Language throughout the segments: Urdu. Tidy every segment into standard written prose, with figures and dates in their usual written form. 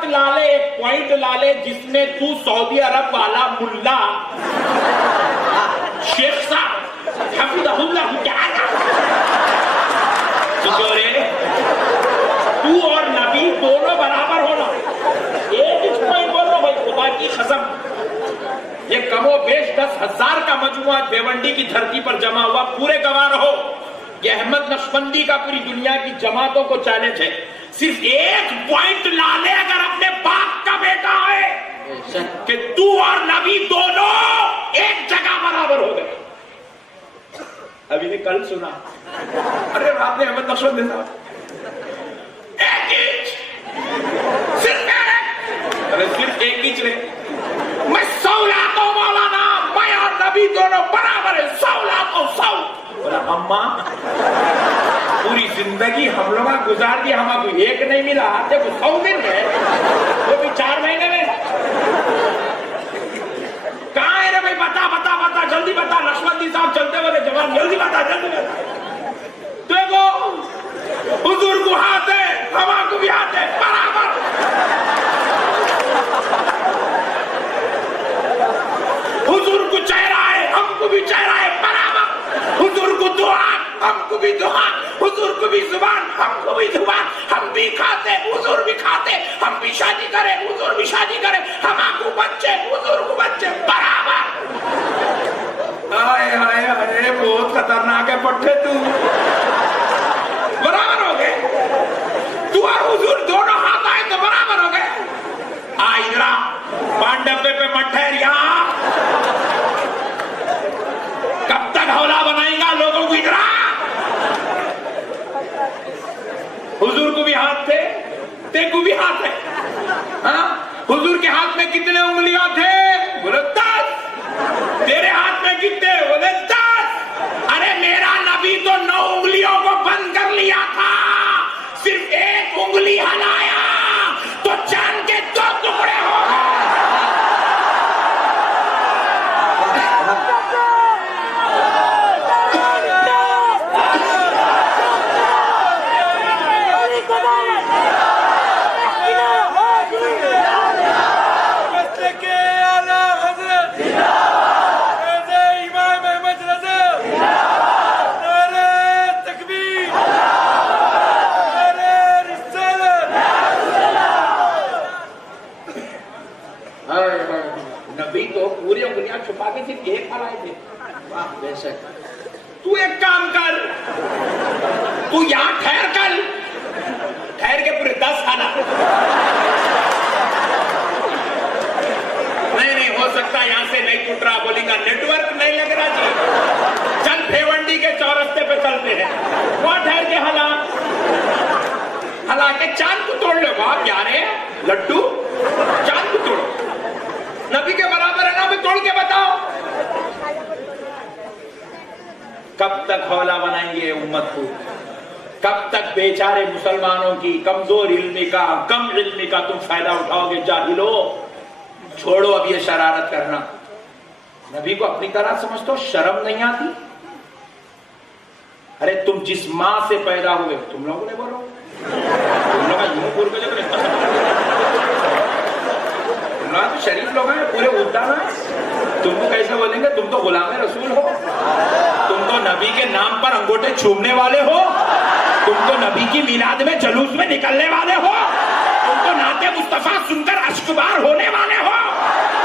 شرط لا لے, ایک پوائنٹ لا لے جس میں تو سعودی عرب والا ملا شیخ صاحب حفظہ اللہ تعالی تو اور نبی دونوں برابر ہونا. ایک پوائنٹ بول رہا ہوں بھائی, خدا کی قسم یہ کم و بیش 10,000 کا مجموعہ بھیونڈی کی دھرتی پر جمع ہوا, پورے گواہ رہو. یہ احمد نقشبندی کا پوری دنیا کی جماعتوں کو چیلنج ہے, صرف ایک پوائنٹ لا لے اگر اپنے باپ کا بیٹا ہے کہ تو اور نبی دونوں ایک جگہ برابر ہو گئے. ابھی نے کل سنا, ارے رات نے احمد نقشبندی صاحب ایک انچ, صرف ایک انچ رہے, میں 100 لاکھ ہوں مولانا, میں اور نبی دونوں برابر ہیں, 100 لاکھ ہوں 100. بولا اماں پوری زندگی ہم لوگوں گزار دی, ہمیں کوئی ایک نہیں ملا, دیکھو 100 دن ہے وہ بھی 4 مہینے میں. کہاں ہے رے بھائی, بتا بتا بتا جلدی بتا. نقشبندی صاحب چلتے ہوئے جواب, جلدی بتا جلدی بتا. دیکھو حضور کو ہاتھ ہے, ہوا کو بھی ہاتھ ہے, برابر. حضور کو چہرہ ہے, ہم کو بھی چہرہ ہے, برابر. حضور کو دو ہاتھ, ہم کو بھی دو ہاتھ. حضور کو بھی زبان, ہم کو بھی زبان. ہم بھی کھاتے, حضور بھی کھاتے. ہم بھی شادی کریں, حضور بھی شادی کریں. ہم کو بچے, حضور کو بچے, برابر. آئے آئے آئے, بہت خطرناک ہے پٹھے تو. برابر ہو گئے, تو اور حضور دونوں ہاتھ آئے تو برابر ہو گئے. ادھر پان ڈبے پہ مت ٹھہر, یہاں کب تک ہولا بنائیں گا لوگوں کو. ادھر حضور کو بھی ہاتھ تھے, تیرے کو بھی ہاتھ ہے. حضور کے ہاتھ میں کتنے انگلیاں تھے, بولے 10. تیرے ہاتھ میں کتنے, بولے 10. ارے میرا نبی تو 9 انگلیوں کو بند کر لیا تھا, صرف ایک انگلی ہلایا تو چاند کے 2 ٹکڑے ہو گئے. چھپا کے صرف ایک ہلائے تھے. بے شک تو ایک کام کر, تو یہاں ٹھہر کر, ٹھہر کے پورے 10 ہلا. نہیں ہو سکتا یہاں سے نہیں ٹوٹ رہا, بولی کا نیٹ ورک نہیں لگ رہا جی. چل بھیونڈی کے چورستے پہ چلتے ہیں, وہ ٹھہر کے ہلا کے چاند کو توڑ لے. واہ پیارے لڈو, چاند کو توڑو, نبی کے برابر ہے نا, بھی توڑ کے بتاؤ. کب تک حوالہ بنائیں گے امت کو, کب تک بیچارے مسلمانوں کی کمزور علمی کا, کم علمی کا تم فائدہ اٹھاؤ گے. جاہلو, چھوڑو اب یہ شرارت کرنا. نبی کو اپنی طرح سمجھتے ہو, شرم نہیں آتی. ارے تم جس ماں سے پیدا ہوئے, تم لوگوں نے بولو, تم لوگ یوں بول کے تو شریف لوگ ہیں پورے اٹھا نا. تم کو کیسے بولیں گے, تم تو غلام رسول ہو, تم تو نبی کے نام پر انگوٹے چھومنے والے ہو, تم تو نبی کی میلاد میں جلوس میں نکلنے والے ہو, تم تو نعت مصطفیٰ سن کر اشکبار ہونے والے ہو,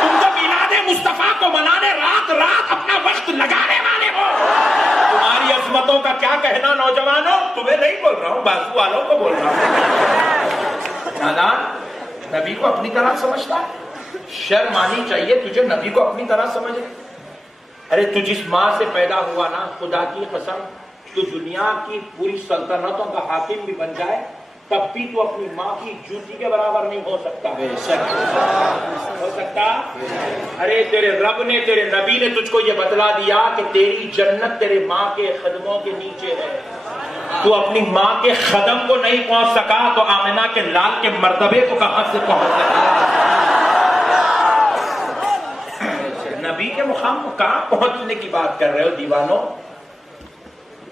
تم تو میلاد مصطفیٰ کو منانے رات رات اپنا وقت لگانے والے ہو. تمہاری عظمتوں کا کیا کہنا نوجوانوں, تمہیں نہیں بول رہا ہوں, بازو والوں کو بول رہا ہوں. نادان نبی کو اپنی طرح سمجھتا, شرم آنی چاہیے تجھے نبی کو اپنی طرح سمجھے. ارے تو جس ماں سے پیدا ہوا نا, خدا کی قسم تو دنیا کی پوری سلطنتوں کا حاکم بھی بن جائے, تب بھی تو اپنی ماں کی جوتی کے برابر نہیں ہو سکتا. ہو سکتا. ارے تیرے رب نے, تیرے نبی نے تجھ کو یہ بتلا دیا کہ تیری جنت تیرے ماں کے قدموں کے نیچے ہے. تو اپنی ماں کے قدم کو نہیں پہنچ سکا تو آمنہ کے لال کے مرتبے کو کہاں سے پہنچ سکا. نبی کے مقام کو کہاں پہنچنے کی بات کر رہے ہو دیوانوں,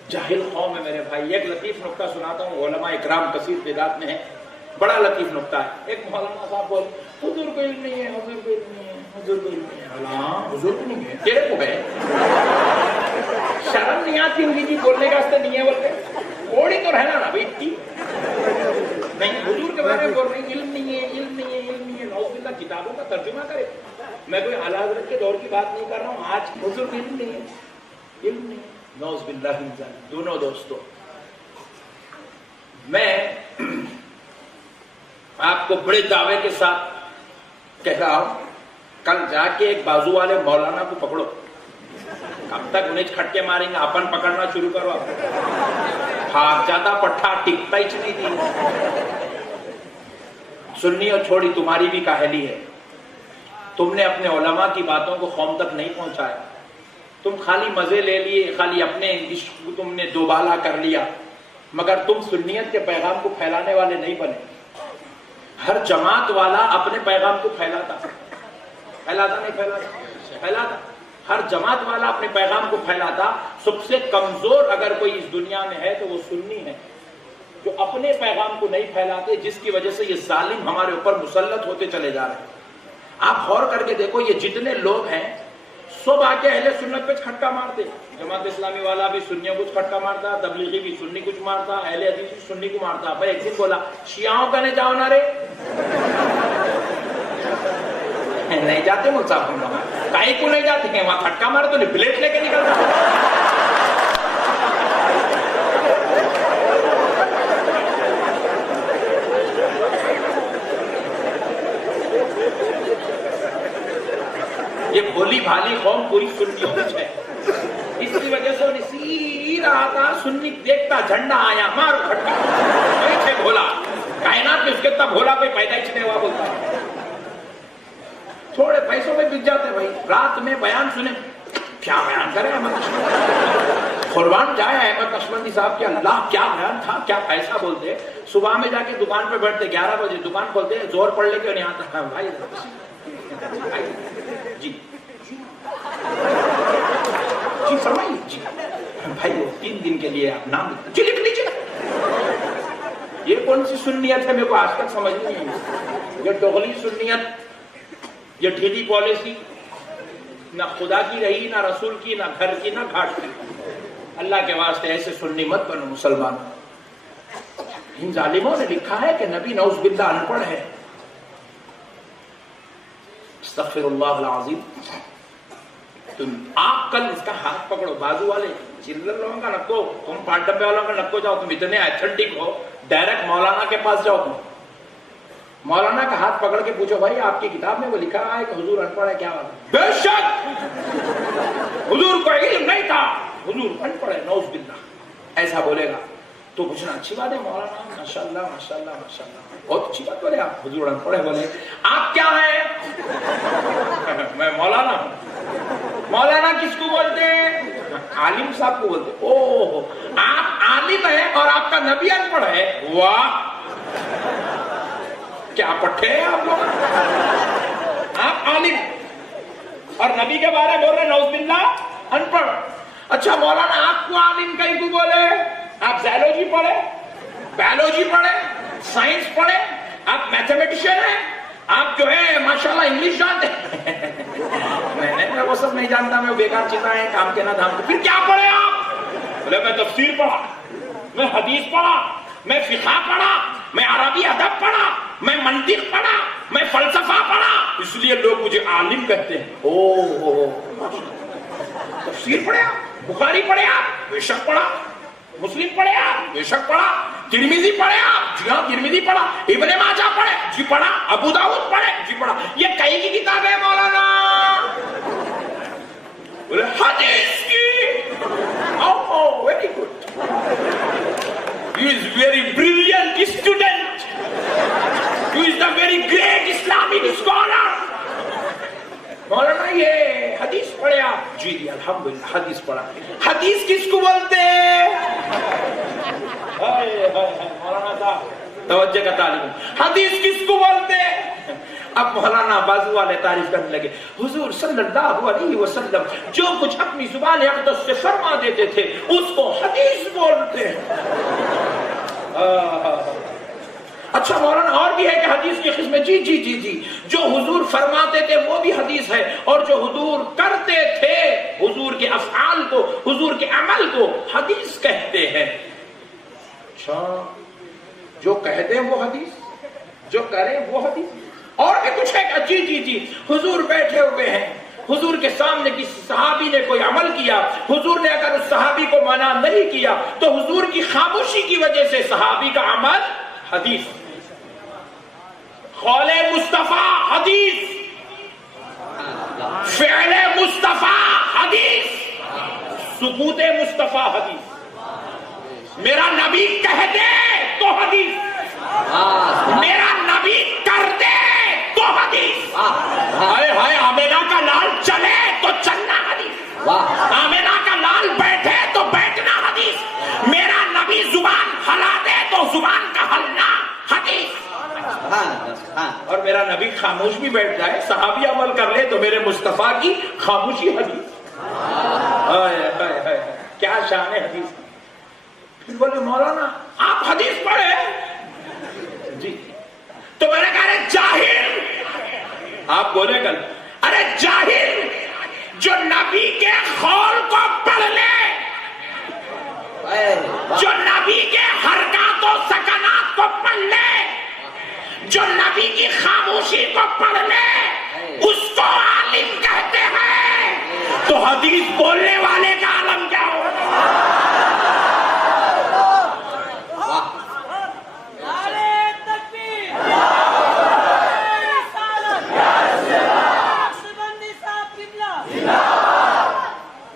جاہل قوم ہے میرے بھائی. ایک لطیف نکتہ سناتا ہوں, علماء اکرام کثیر تعداد میں ہیں. بڑا لطیف نکتہ ہے. ایک مولانا صاحب بول حضور کو علم نہیں ہے, حضور کو علم نہیں ہے, حضور کو علم نہیں ہے. حضور کو نہیں ہے, تیرے کو ہے. شرم نہیں آتی انگریزی بولنے کا واسطے نہیں ہے بولتے, اوڑی تو رہنا نا بھائی ٹھیک نہیں. حضور کے بارے میں بول رہے ہیں علم نہیں ہے, علم نہیں ہے, علم نہیں ہے. نعوذ باللہ کتابوں کا ترجمہ کرے. میں کوئی اعلیٰ حضرت کے دور کی بات نہیں کر رہا ہوں. آج حضور کو علم نہیں ہے, علم نہیں ہے. نعوذ باللہ من ذالک. دونوں دوستوں, میں آپ کو بڑے دعوے کے ساتھ کہہ رہا ہوں, کل جا کے ایک بازو والے مولانا کو پکڑو. کب تک انہیں کھٹکے ماریں گے, اپن پکڑنا شروع کرو. بھاگ جاتا پٹھا, ٹکتا ہی نہیں تھی. سنی اور چھوڑی تمہاری بھی کاہلی ہے. تم نے اپنے علماء کی باتوں کو قوم تک نہیں پہنچایا. تم خالی مزے لے لیے, خالی اپنے عشق کو تم نے دوبالا کر لیا, مگر تم سنیت کے پیغام کو پھیلانے والے نہیں بنے. ہر جماعت والا اپنے پیغام کو پھیلاتا نہیں پھیلاتا. ہر جماعت والا اپنے پیغام کو پھیلاتا. سب سے کمزور اگر کوئی اس دنیا میں ہے تو وہ سنی ہے, جو اپنے پیغام کو نہیں پھیلاتے, جس کی وجہ سے یہ ظالم ہمارے اوپر مسلط ہوتے چلے جا رہے ہیں. آپ غور کر کے دیکھو, یہ جتنے لوگ ہیں سب آ کے اہل سنت پہ کھٹکا مارتے. جماعت اسلامی والا بھی سنیوں کو کھٹکا مارتا, تبلیغی بھی سنی کچھ مارتا, اہل حدیث بھی سنی کو مارتا. بھائی ایک دن بولا شیعوں کا نہیں جاؤ نہ رے, نہیں جاتے مجھ صاحب ہم لوگ. کہیں کو نہیں جاتے ہیں وہاں, کھٹکا مارے تو پلیٹ لے کے نکلتا. یہ بھولی بھالی قوم پوری سنیوں میں ہے. اس کی وجہ سے انہیں سیدھا آتا, سنی دیکھتا, جھنڈا آیا مارو کھٹکا. نہیں تھے بھولا, کائنات میں اس کے اتنا بھولا کوئی پیدا ہی نہیں ہوا بولتا. تھوڑے پیسوں میں بک جاتے بھائی. رات میں بیان سنے, کیا بیان کرے احمد نشمندی, قربان جائے احمد نشمندی صاحب کے, اللہ کیا بیان تھا, کیا پیسہ بولتے. صبح میں جا کے دکان پہ بیٹھتے, 11 بجے دکان کھولتے, زور پڑ لے کے نہیں آتا بھائی. جی جی فرمائیے. جی بھائی وہ 3 دن کے لیے آپ نام لکھ لیجیے. یہ کون سی سنیت ہے, میرے کو آج تک سمجھ نہیں ہے. یہ ڈوغلی سنیت, یہ ڈھیلی پالیسی, نہ خدا کی رہی, نہ رسول کی, نہ گھر کی, نہ گھاٹ کی. اللہ کے واسطے ایسے سنی مت بنو مسلمان. ان ظالموں نے لکھا ہے کہ نبی نعوذ باللہ ان پڑھ ہے. استغفر اللہ العظیم. تم آپ کل اس کا ہاتھ پکڑو, بازو والے چلر لوگوں کا نکو, تم پانچ ڈبے والوں کا نکو جاؤ. تم اتنے ایتھنٹک ہو, ڈائریکٹ مولانا کے پاس جاؤ. تم مولانا کا ہاتھ پکڑ کے پوچھو, بھائی آپ کی کتاب میں وہ لکھا ہے کہ حضور ان پڑھ ہے, کیا بات ہے؟ بے شک حضور کو علم نہیں تھا, حضور ان پڑھ ہے, نعوذ باللہ. ایسا بولے گا تو پوچھنا اچھی بات ہے مولانا, ماشاءاللہ ماشاءاللہ ماشاءاللہ, بہت اچھی بات بولے آپ, حضور ان پڑھ ہے. بولے آپ کیا ہیں؟ میں مولانا ہوں. مولانا کس کو بولتے ہیں؟ عالم صاحب کو بولتے. اوہ, آپ عالم ہیں اور آپ کا نبی ان پڑھ ہے, واہ کیا پٹھے ہیں آپ لوگ. آپ عالم اور نبی کے بارے بول رہے نعوذ باللہ ان پڑھ. اچھا مولانا آپ کو عالم کہیں کو بولے, آپ زیولوجی پڑھے, بایولوجی پڑھے, سائنس پڑھے, آپ میتھمیٹیشین ہیں, آپ جو ہے ماشاءاللہ انگلش جانتے ہیں. میں وہ سب نہیں جانتا, میں بیکار چیزیں ہیں, کام کے نہ دھام کے. پھر کیا پڑھے آپ؟ بولے میں تفسیر پڑھا, میں حدیث پڑھا, میں فقہ پڑھا, میں عربی ادب پڑھا, میں منطق پڑھا, میں فلسفہ پڑھا, اس لیے لوگ مجھے عالم کہتے ہیں. تفسیر پڑھے آپ, بخاری پڑھے آپ, بے شک پڑھا. مسلم پڑھے آپ, بے شک پڑھا. ترمذی پڑھے آپ, جی ہاں ترمذی پڑھا. ابن ماجہ پڑھے, جی پڑھا. ابو داؤد پڑھے, جی پڑھا. یہ کئی کی کتاب ہے مولانا؟ بولے حدیث کی. Very good, he is very brilliant student, he is the very great Islamic scholar. مولانا یہ حدیث پڑھے آپ؟ جی جی الحمدللہ حدیث پڑھا. حدیث کس کو بولتے ہیں؟ مولانا صاحب توجہ کا تعلیم. حدیث کس کو بولتے ہیں؟ اب مولانا بازو والے تعریف کرنے لگے, حضور صلی اللہ علیہ وسلم جو کچھ اپنی زبان اقدس سے فرما دیتے تھے اس کو حدیث بولتے ہیں. اچھا مولانا اور بھی ہے کہ حدیث کی قسمیں؟ جی جی جی جی، جو حضور فرماتے تھے وہ بھی حدیث ہے، اور جو حضور کرتے تھے، حضور کے افعال کو، حضور کے عمل کو حدیث کہتے ہیں۔ اچھا، جو کہتے ہیں وہ حدیث، جو کریں وہ حدیث۔ اور بھی کچھ ہے کہ جی جی جی، حضور بیٹھے ہوئے ہیں، حضور کے سامنے کسی صحابی نے کوئی عمل کیا، حضور نے اگر اس صحابی کو منع نہیں کیا تو حضور کی خاموشی کی وجہ سے صحابی کا عمل حدیث۔ قول مصطفیٰ حدیث، فعل مصطفیٰ حدیث، سکوت مصطفیٰ حدیث۔ میرا نبی کہہ دے تو حدیث، میرا نبی کر دے تو حدیث۔ ہائے ہائے، آمینہ کا لال چلے تو چلنا حدیث، آمینہ کا لال بیٹھے تو بیٹھنا حدیث، میرا نبی زبان ہلا دے تو زبان کا ہلنا حدیث، اور میرا نبی خاموش بھی بیٹھ جائے، صحابی عمل کر لے تو میرے مصطفیٰ کی خاموشی حدیث۔ کیا شان ہے حدیث۔ پھر بولے مولانا آپ حدیث پڑھے؟ جی، تو میں نے کہا ارے جاہل، آپ بولے کل، ارے جاہل، جو نبی کے قول کو پڑھ لے، جو نبی کے حرکات و سکنات کو پڑھ لے، جو نبی کی خاموشی کو پڑھ لے، اس کو عالم کہتے ہیں، تو حدیث بولنے والے کا عالم کیا ہوگا؟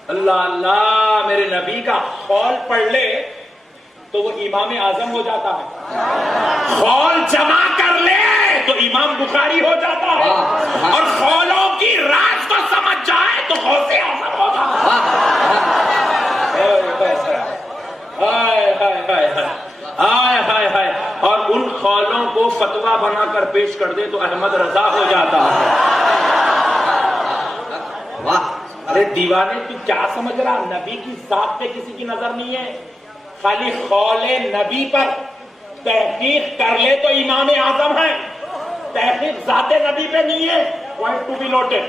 اللہ اللہ، میرے نبی کا قول پڑھ لے تو وہ امام اعظم ہو جاتا ہے، قول جمع کر لے تو امام بخاری ہو جاتا ہے، اور قولوں کی راز کو سمجھ جائے تو غوث اعظم ہو جاتا ہے، اور ان قولوں کو فتویٰ بنا کر پیش کر دے تو احمد رضا ہو جاتا ہے۔ ارے دیوانے، تو کیا سمجھ رہا؟ نبی کی ذات پہ کسی کی نظر نہیں ہے، خالی قول نبی پر تحقیق کر لے تو امام اعظم ہے، تحقیق ذات نبی پہ نہیں ہے، پوائنٹ ٹو بی نوٹڈ،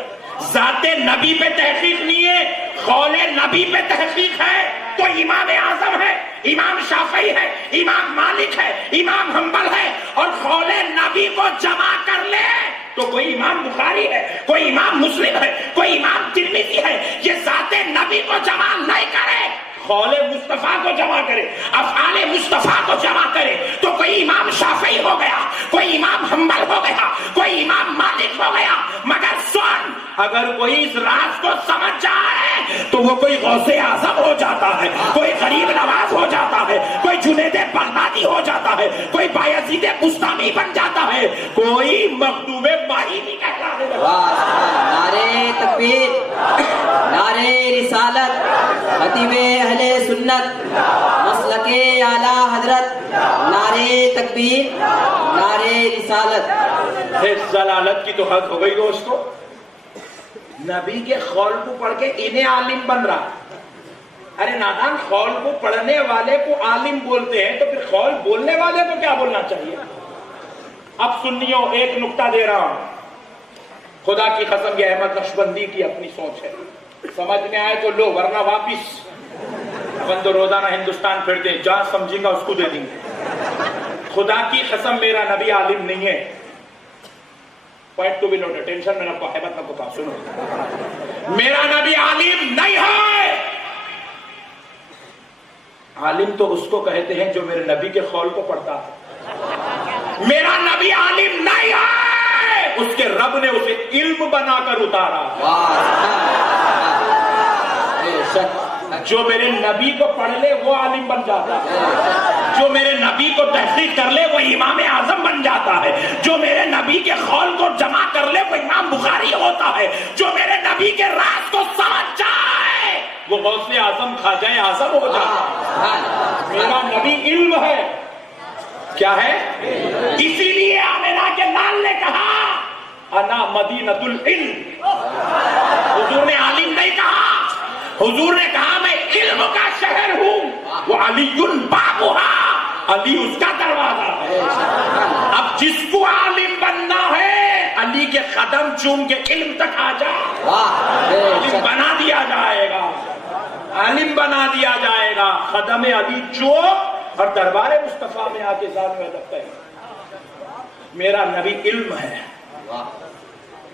ذات نبی پہ تحقیق نہیں ہے، قول نبی پہ تحقیق ہے تو امام اعظم ہے، امام شافعی ہے، امام مالک ہے، امام حنبل ہے، اور قول نبی کو جمع کر لے تو کوئی امام بخاری ہے، کوئی امام مسلم ہے، کوئی امام ترمذی ہے، یہ ذات نبی کو جمع نہیں کرے، قول مصطفیٰ کو جمع کرے، افعال مصطفیٰ کو جمع کرے تو کوئی امام شافعی ہو گیا، کوئی امام حنبل ہو گیا، کوئی امام مالک ہو گیا، مگر سن، اگر کوئی اس راز کو سمجھ جائے تو وہ کوئی غوث اعظم ہو جاتا ہے، کوئی غریب نواز ہو جاتا ہے، کوئی جنید بغدادی ہو جاتا ہے، کوئی بایزید بستامی بن جاتا ہے، کوئی مخدوم ماہی نہیں کہتا ہے۔ نعرے تکبیر، نعرے رسالت، خطیب اہل سنت، مسلک اعلیٰ حضرت، نعرے تکبیر، نعرے رسالت۔ ضلالت کی تو حد ہو گئی دوستو، نبی کے قول کو پڑھ کے انہیں عالم بن رہا۔ ارے نادان، قول کو پڑھنے والے کو عالم بولتے ہیں تو پھر قول بولنے والے کو کیا بولنا چاہیے؟ اب سنیو، ایک نکتہ دے رہا ہوں، خدا کی قسم یہ احمد نقشبندی کی اپنی سوچ ہے، سمجھ میں آئے تو لو، ورنہ واپس اپن تو روزانہ ہندوستان پھرتے ہیں، جہاں سمجھیں گا اس کو دے دیں گے۔ خدا کی قسم میرا نبی عالم نہیں ہے، point to be noted, tension میں نہ کو، حیبت نہ کو تھا، سنو، میرا نبی عالم نہیں ہے۔ عالم تو اس کو کہتے ہیں جو میرے نبی کے قول کو پڑھتا ہے، میرا نبی عالم نہیں ہے، اس کے رب نے اسے علم بنا کر اتارا۔ جو میرے نبی کو پڑھ لے وہ عالم بن جاتا ہے، جو میرے نبی کو تحقیق کر لے وہ امام اعظم بن جاتا ہے، جو میرے نبی کے قول کو جمع کر لے وہ امام بخاری ہوتا ہے، جو میرے نبی کے راز کو سمجھ جائے وہ غوث اعظم خواجہ اعظم ہو جاتا ہے۔ میرا نبی علم ہے، کیا ہے؟ اسی لیے آمینہ کے لال نے کہا انا مدینۃ العلم، حضور نے عالم نہیں کہا، حضور نے کہا میں علم کا شہر ہوں، وہ علی بابھا، علی اس کا دروازہ ہے. اب جس کو عالم بننا ہے علی کے قدم چوم کے علم تک آ جا. عالم بنا دیا جائے گا, عالم بنا دیا جائے گا. قدم علی چوم اور دربار مصطفیٰ میں آ کے ذات میں ادب کہے میرا نبی علم ہے,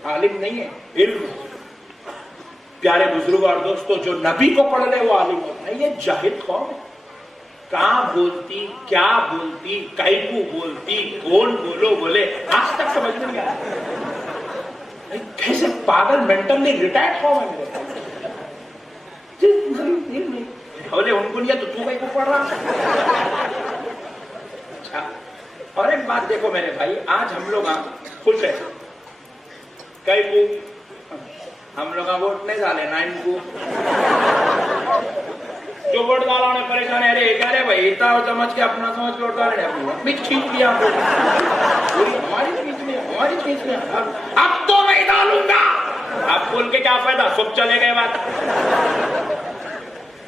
عالم نہیں ہے, علم ہے. پیارے بزرگ اور دوستو, جو نبی کو پڑھ لے وہ عالم ہوتا ہے. یہ جاہل قوم ہے, کہاں بولتی, کیا بولتی, کیکو بولتی, کون بولو بولے, آج تک سمجھ نہیں آیا. کیسے پاگل مینٹلی ریٹائرڈ قوم ہے میرے. بولے ان کو نہیں تو کہیں کو پڑھ رہا. اچھا, اور ایک بات دیکھو میرے بھائی, آج ہم لوگ خوش ہیں, کئی کو ہم لوگ ووٹ نہیں ڈالے نا, ان کو جو ووٹ ڈالا انہیں پریشان ہے. ارے کیا رے بھائی, اتنا سمجھ کے اپنا سمجھ کے ووٹ ڈالے اپنی کھینچ لیا, ہماری کھینچ لیا. اب تو نہیں ڈالوں گا. اب بول کے کیا فائدہ, سب چلے گئے بات.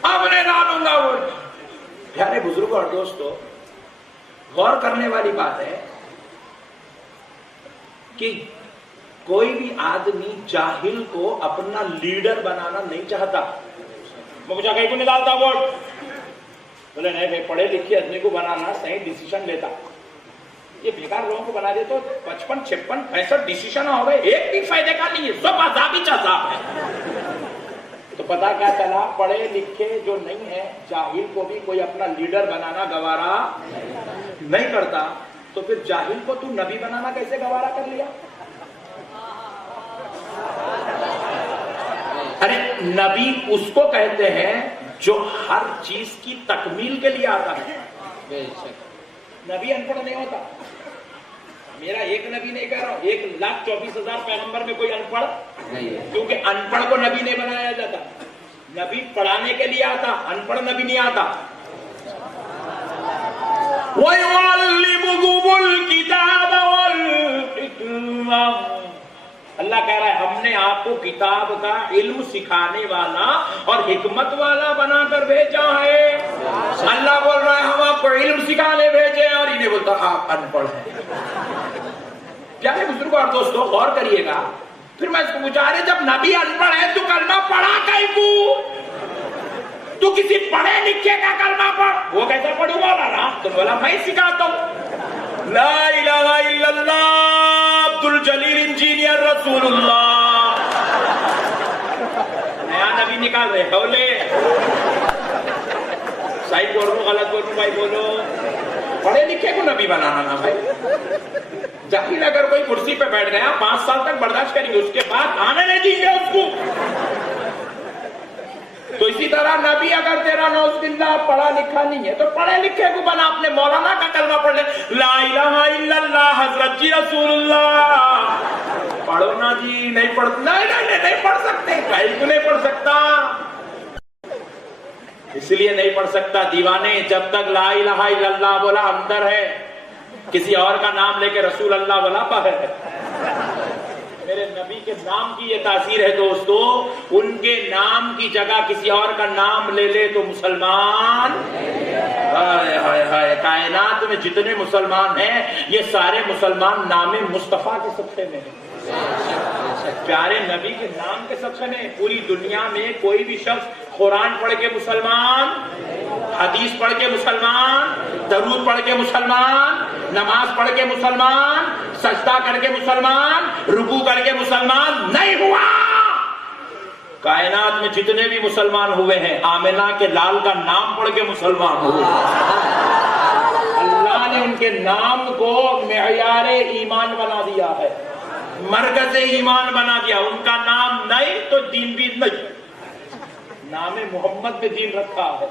اب نہیں ڈالوں گا ووٹ. پیارے بزرگ اور دوستو, غور کرنے والی بات ہے کہ کوئی بھی آدمی جاہل کو اپنا لیڈر بنانا نہیں چاہتا. مجھے کہیں کو نہیں ڈالتا ووٹ, بولے نہیں بھائی پڑھے لکھے آدمی کو بنانا صحیح ڈیسیشن لیتا. یہ بیکار لوگوں کو بنا دے تو 55, 56, 65 ڈیسیشن ہو گئے, ایک بھی فائدے کا نہیں ہے, سب عذاب ہی عذاب ہے. تو پتا کیا چلا, پڑھے لکھے جو نہیں ہے جاہل کو بھی کوئی اپنا لیڈر بنانا گوارا نہیں کرتا. تو پھر جاہل کو تو نبی بنانا کیسے گوارا کر لیا؟ ارے نبی اس کو کہتے ہیں جو ہر چیز کی تکمیل کے لیے آتا ہے. نبی ان پڑھ نہیں ہوتا. میرا ایک نبی نہیں کہہ رہا ہوں, 1,24,000 پیغمبر میں کوئی ان پڑھ نہیں ہے, کیونکہ ان پڑھ کو نبی نہیں بنایا جاتا. نبی پڑھانے کے لیے آتا, ان پڑھ نبی نہیں آتا. وَيُعَلِّمُكُمُ الْكِتَابَ وَالْحِكْمَةَ. اللہ کہہ رہا ہے ہم نے آپ کو کتاب کا علم سکھانے والا اور حکمت والا بنا کر بھیجا ہے. اللہ بول رہا ہے ہم آپ کو علم سکھانے بھیجے, اور انہیں بولتا آپ ان پڑھ ہیں. پیارے بزرگوں اور دوستو, غور کریے گا. پھر میں اس کو پوچھا, رہے جب نبی ان پڑھ ہے تو کلمہ پڑھا کہیں کو, تو کسی پڑھے لکھے کا کلمہ پڑھ. وہ کہتا پڑھوں والا نا, تو بولا میں سکھاتا ہوں. لا الہ الا اللہ عبد الجلیل انجینئر رسول اللہ. نیا نبی نکال رہے بولے, صحیح بول رہا ہوں غلط بول رہا ہوں بھائی بولو. پڑھے لکھے کو نبی بنانا نا بھائی. جاہل اگر کوئی کرسی پہ بیٹھ گیا 5 سال تک برداشت کریں گے, اس کے بعد آنے نہیں دیں گے اس کو. تو اسی طرح نبی اگر تیرا نوز باللہ پڑھا لکھا نہیں ہے تو پڑھے لکھے کو بنا. اپنے مولانا کا کلمہ پڑھ لے, لا الہ الا اللہ حضرت جی رسول اللہ. پڑھو نا جی, نہیں پڑھ, نہیں پڑھ سکتے. کہیں کو نہیں پڑھ سکتا, اس لیے نہیں پڑھ سکتا. دیوانے جب تک لا الہ الا اللہ بولا اندر ہے, کسی اور کا نام لے کے رسول اللہ بولا باہر ہے. میرے نبی کے نام کی یہ تاثیر ہے دوستو, ان کے نام کی جگہ کسی اور کا نام لے لے تو مسلمان. کائنات میں جتنے مسلمان ہیں یہ سارے مسلمان نام مصطفیٰ کے صدقے میں ہیں. پیارے نبی کے نام کے صدقے میں. پوری دنیا میں کوئی بھی شخص قرآن پڑھ کے مسلمان, حدیث پڑھ کے مسلمان, درود پڑھ کے مسلمان, نماز پڑھ کے مسلمان, سجدہ کر کے مسلمان, رکوع کر کے مسلمان نہیں ہوا. کائنات میں جتنے بھی مسلمان ہوئے ہیں آمنہ کے لال کا نام پڑھ کے مسلمان ہوئے. اللہ نے ان کے نام کو معیار ایمان بنا دیا ہے, مرکز ایمان بنا دیا. ان کا نام نہیں تو دین بھی نہیں. نام محمد میں دین رکھا ہے,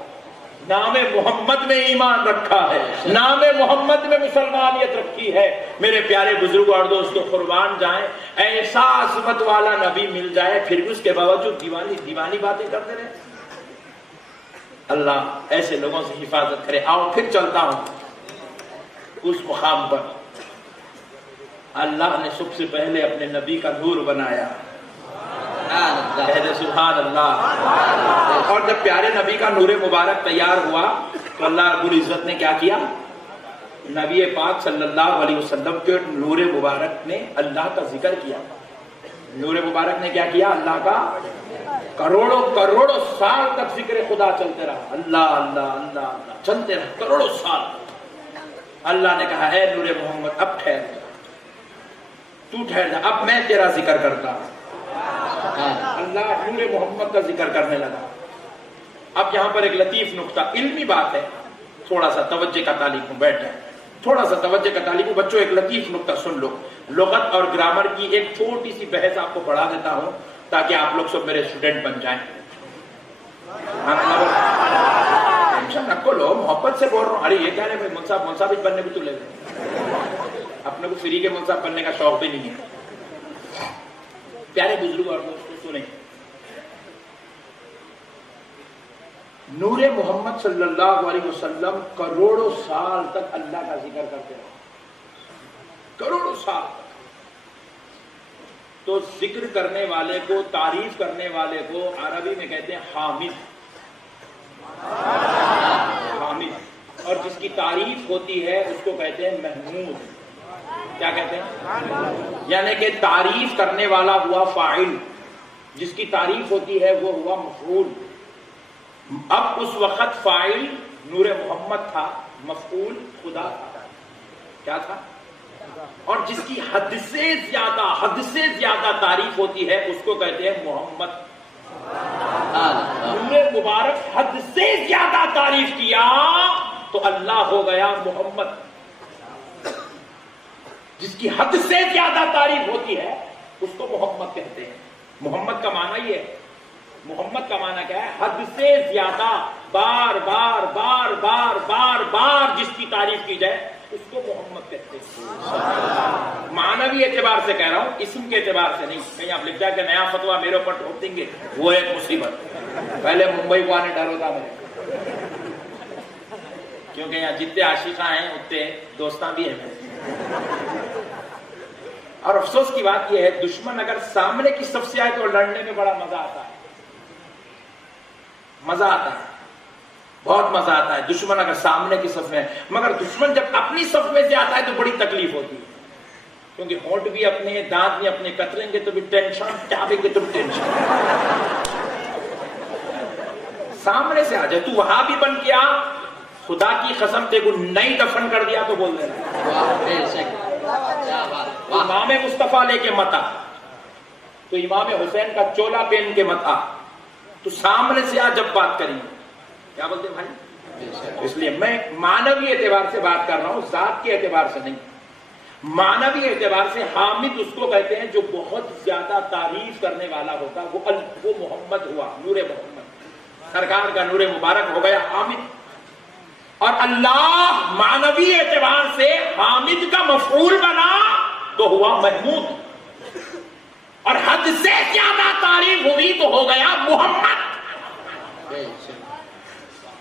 نام محمد میں ایمان رکھا ہے, نام محمد میں مسلمانیت رکھی ہے. میرے پیارے بزرگ اور دوستو, قربان جائیں, ایسا عظمت والا نبی مل جائے پھر بھی اس کے باوجود دیوانی باتیں کرتے رہے. اللہ ایسے لوگوں سے حفاظت کرے. آؤ پھر چلتا ہوں اس مقام پر. اللہ نے سب سے پہلے اپنے نبی کا نور بنایا. سبحان اللہ. اور جب پیارے نبی کا نور مبارک تیار ہوا تو اللہ رب العزت نے کیا کیا, نبی پاک صلی اللہ علیہ وسلم کے نور مبارک نے اللہ کا ذکر کیا. نور مبارک نے کیا کیا؟ اللہ کا کروڑوں کروڑوں سال تک ذکر خدا چلتے رہا. اللہ اللہ اللہ اللہ چلتے رہا کروڑوں سال. اللہ نے کہا ہے نور محمد اب ٹھہر جا, تو ٹھہر جا, اب میں تیرا ذکر کرتا ہوں. اللہ نور محمد کا ذکر کرنے لگا. اب یہاں پر ایک لطیف نقطہ, علمی بات ہے, تھوڑا سا توجہ کا طالب ہوں, بیٹھ جائیں, تھوڑا سا توجہ کا طالب ہوں. بچوں ایک لطیف نقطہ سن لو. لغت اور گرامر کی ایک چھوٹی سی بحث آپ کو پڑھا دیتا ہوں تاکہ آپ لوگ سب میرے اسٹوڈنٹ بن جائیں. ٹینشن رکھو لو, محبت سے بول رہا ہوں. ارے یہ کہہ رہے ہیں منصاب بننے کو تو لے لیں, اپنے کو فری کے منصاب بننے کا شوق بھی نہیں ہے. پیارے بزرگ اور دوستوں سنیں, نور محمد صلی اللہ علیہ وسلم کروڑوں سال تک اللہ کا ذکر کرتے رہے, کروڑوں سال تک. تو ذکر کرنے والے کو, تعریف کرنے والے کو عربی میں کہتے ہیں حامد. حامد. اور جس کی تعریف ہوتی ہے اس کو کہتے ہیں محمود. کیا کہتے ہیں؟ یعنی کہ تعریف کرنے والا ہوا فاعل, جس کی تعریف ہوتی ہے وہ ہوا مفعول. اب اس وقت فاعل نور محمد تھا, مفعول خدا تھا. کیا تھا؟ اور جس کی حد سے زیادہ تعریف ہوتی ہے اس کو کہتے ہیں محمد. نور مبارک حد سے زیادہ تعریف کیا تو اللہ ہو گیا محمد. جس کی حد سے زیادہ تعریف ہوتی ہے اس کو محمد کہتے ہیں. محمد کا معنی یہ ہے, محمد کا معنی کیا ہے؟ حد سے زیادہ بار بار بار بار بار بار جس کی تعریف کی جائے اس کو محمد کہتے ہیں. معنوی اعتبار سے کہہ رہا ہوں, اسم کے اعتبار سے نہیں. کہیں آپ لکھ جائے کہ نیا فتویٰ میرے اوپر ٹھوک دیں گے, وہ ایک مصیبت. پہلے ممبئی کو آنے ڈر ہوتا میرے, کیونکہ یہاں جتنے عاشقاں ہیں اتنے دوستاں بھی ہیں. اور افسوس کی بات یہ ہے, دشمن اگر سامنے کی صف سے آئے تو لڑنے میں بڑا مزہ آتا ہے. مزہ آتا ہے, بہت مزہ آتا ہے دشمن اگر سامنے کی صف میں. مگر دشمن جب اپنی صف میں سے آتا ہے تو بڑی تکلیف ہوتی ہے, کیونکہ ہونٹ بھی اپنے, دانت بھی اپنے, کتریں گے تو بھی ٹینشن, چاہیں گے تو بھی ٹینشن. سامنے سے آ جائے, تو وہاں بھی بن کے آ, خدا کی قسم تے کو نہیں دفن کر دیا تو بول دینا. امام مصطفیٰ لے کے مت آ, تو امام حسین کا چولا پہن کے مت آ, تو سامنے سے آ جب بات کریں. کیا بولتے بھائی؟ اس لیے میں معنوی اعتبار سے بات کر رہا ہوں, ذات کے اعتبار سے نہیں. معنوی اعتبار سے حامد اس کو کہتے ہیں جو بہت زیادہ تعریف کرنے والا ہوتا, وہ محمد ہوا, نور محمد. سرکار کا نور مبارک ہو گیا حامد. اور اللہ معنوی اعتبار سے حامد کا مفعول بنا تو ہوا محمود. اور حد سے زیادہ تعریف ہوئی تو ہو گیا محمد.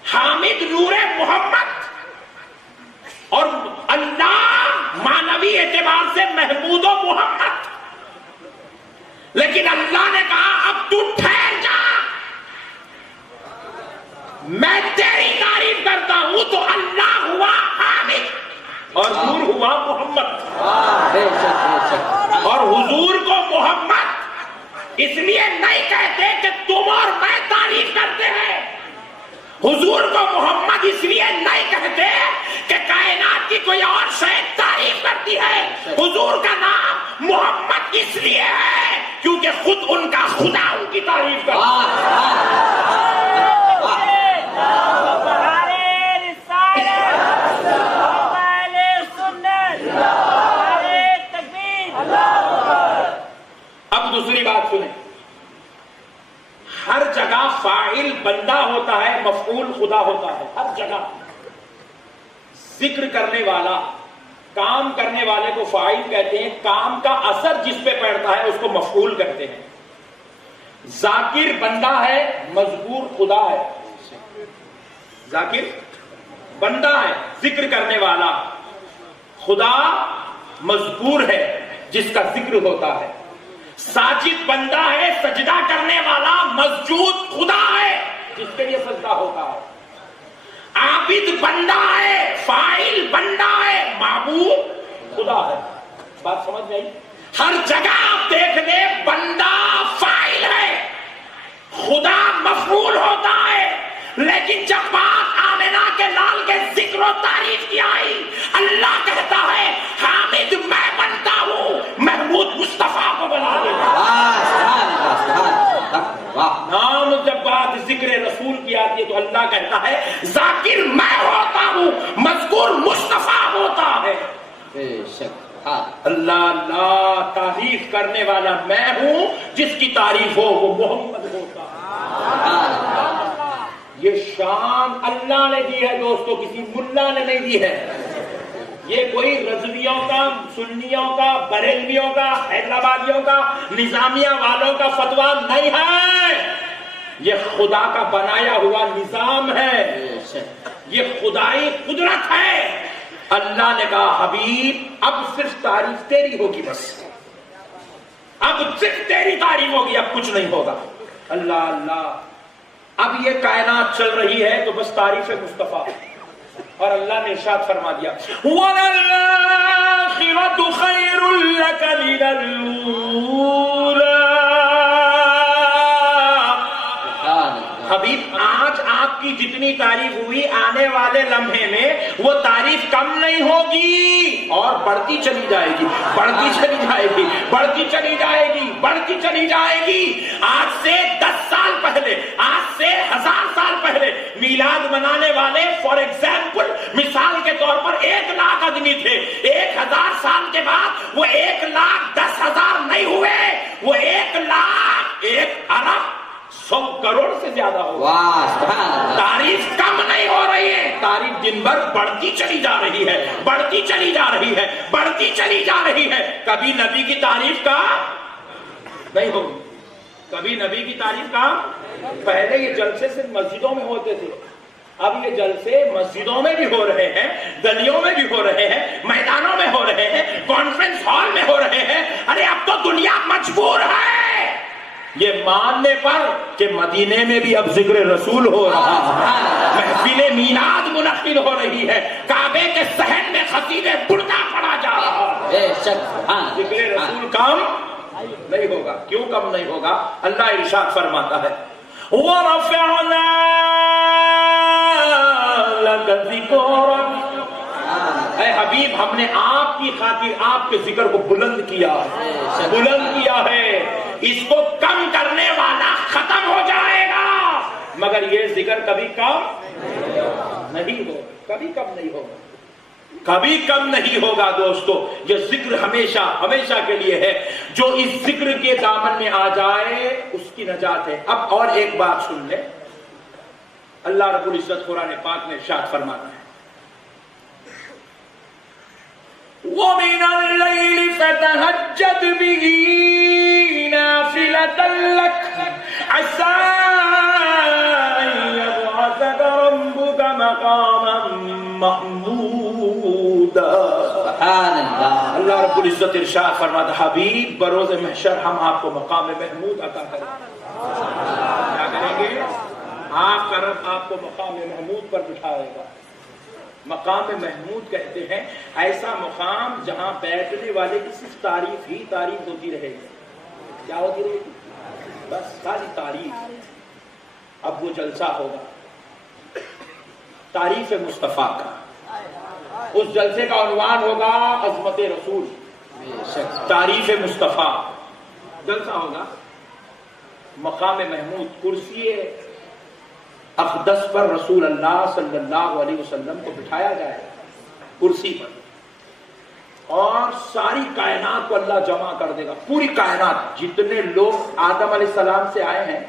حامد نور محمد, اور اللہ معنوی اعتبار سے محمود و محمد. لیکن اللہ نے کہا اب تو ٹھہر جا, میں تیری تعریف کرتا ہوں. تو اللہ ہوا حامد اور نور ہوا محمد. اور حضور کو محمد اس لیے نہیں کہتے کہ تم اور میں تعریف کرتے ہیں. حضور کو محمد اس لیے نہیں کہتے کہ کائنات کی کوئی اور شے تعریف کرتی ہے. حضور کا نام محمد اس لیے ہے کیونکہ خود ان کا خدا ان کی تعریف کرتا ہے. اب دوسری بات سنیں, ہر جگہ فاعل بندہ ہوتا ہے, مفعول خدا ہوتا ہے. ہر جگہ ذکر کرنے والا, کام کرنے والے کو فاعل کہتے ہیں, کام کا اثر جس پہ پڑتا ہے اس کو مفعول کہتے ہیں. ذاکر بندہ ہے, مذکور خدا ہے. ذاکر بندہ ہے, ذکر کرنے والا. خدا مذکور ہے, جس کا ذکر ہوتا ہے. ساجد بندہ ہے, سجدہ کرنے والا. مسجود خدا ہے, جس کے لیے سجدہ ہوتا ہے. عابد بندہ ہے, فاعل بندہ ہے، معبود خدا ہے. بات سمجھ میں آئی؟ ہر جگہ آپ دیکھ لیں بندہ فاعل ہے، خدا مفعول ہوتا ہے. لیکن جب بات آمنہ کے لال کے ذکر و تعریف کی آئی، اللہ کہتا ہے حامد میں بنتا ہوں، محمود مصطفیٰ کو بنا دے. نام جب بات ذکر رسول کی آتی ہے تو اللہ کہتا ہے ذاکر میں ہوتا ہوں، مذکور مصطفیٰ ہوتا ہے. بے شک اللہ اللہ تعریف کرنے والا میں ہوں، جس کی تعریف ہو وہ محمد ہوتا ہے. یہ شان اللہ نے دی ہے دوستو، کسی ملا نے نہیں دی ہے. یہ کوئی رضویوں کا، سنیوں کا، بریلویوں کا، حیدرآبادیوں کا، نظامیہ والوں کا فتویٰ نہیں ہے. یہ خدا کا بنایا ہوا نظام ہے، یہ خدائی قدرت ہے. اللہ نے کہا حبیب اب صرف تعریف تیری ہوگی، بس اب صرف تیری تعریف ہوگی، اب کچھ نہیں ہوگا. اللہ اللہ اب یہ کائنات چل رہی ہے تو بس تعریف مصطفیٰ. اور اللہ نے ارشاد فرما دیا وَلَلْآخِرَةُ خَيْرٌ لَكَ مِنَ الْأُولَىٰ. حبیب آج آپ کی جتنی تعریف ہوئی آنے والے لمحے میں وہ تعریف کم نہیں ہوگی اور بڑھتی چلی جائے گی، بڑھتی چلی جائے گی، بڑھتی چلی جائے گی، بڑھتی چلی جائے گی. آج سے 10 سال پہلے، آج سے 1000 سال پہلے میلاد منانے والے فار ایگزامپل مثال کے طور پر 1 لاکھ آدمی تھے. 1000 سال کے بعد وہ 1,10,000 نہیں ہوئے، وہ 1 لاکھ 1 ارب 100 کروڑ سے زیادہ ہو. تعریف کم نہیں ہو رہی ہے، تعریف دن بھر بڑھتی چلی جا رہی ہے، بڑھتی چلی جا رہی ہے، بڑھتی چلی جا رہی ہے. کبھی نبی کی تعریف کا نہیں ہوگی، کبھی نبی کی تعریف کا. پہلے یہ جلسے صرف مسجدوں میں ہوتے تھے، اب یہ جلسے مسجدوں میں بھی ہو رہے ہیں، گلیوں میں بھی ہو رہے ہیں، میدانوں میں ہو رہے ہیں، کانفرنس ہال میں ہو رہے ہیں. ارے اب تو دنیا مجبور ہے یہ ماننے پر کہ مدینے میں بھی اب ذکر رسول ہو رہا ہے، محفل میلاد منعقد ہو رہی ہے، کعبے کے صحن میں خطیب بردہ پڑھا جا رہا ہے. ذکر رسول کم نہیں ہوگا. کیوں کم نہیں ہوگا؟ اللہ ارشاد فرماتا ہے وَرَفَعْنَا لَكَ ذِكْرَكَ. اے حبیب ہم نے آپ کی خاطر آپ کے ذکر کو بلند کیا ہے، بلند کیا ہے. اس کو کم کرنے والا ختم ہو جائے گا، مگر یہ ذکر کبھی کم نہیں ہوگا، کبھی کم نہیں ہوگا، کبھی کم نہیں ہوگا. دوستو یہ ذکر ہمیشہ ہمیشہ کے لیے ہے. جو اس ذکر کے دامن میں آ جائے اس کی نجات ہے. اب اور ایک بات سن لیں، اللہ رب العزت قرآن پاک میں ارشاد فرماتا ہے وَمِنَ اللَّيْلِ فَتَهَجَّدْ بِهِ نَافِلَةً لَكَ عَسَىٰ أَن يَبْعَثَكَ رَبُّكَ مَقَامًا مَحْمُودًا. سبحان اللہ. اللہ رب العزت ارشاد فرماتا حبیب بروز محشر ہم آپ کو مقام محمود عطا کریں گے. کیا کریں گے؟ آپ کا رب آپ کو مقام محمود پر بٹھائے گا. مقام محمود کہتے ہیں ایسا مقام جہاں بیٹھنے والے کی صرف تعریف ہی تعریف ہوتی رہے گی. کیا ہوتی رہے گی؟ بس خالی تعریف. اب وہ جلسہ ہوگا تعریف مصطفیٰ کا. اس جلسے کا عنوان ہوگا عظمت رسول، تعریف مصطفیٰ. جلسہ ہوگا مقام محمود، کرسی اقدس پر رسول اللہ صلی اللہ علیہ وسلم کو بٹھایا جائے کرسی پر، اور ساری کائنات کو اللہ جمع کر دے گا. پوری کائنات جتنے لوگ آدم علیہ السلام سے آئے ہیں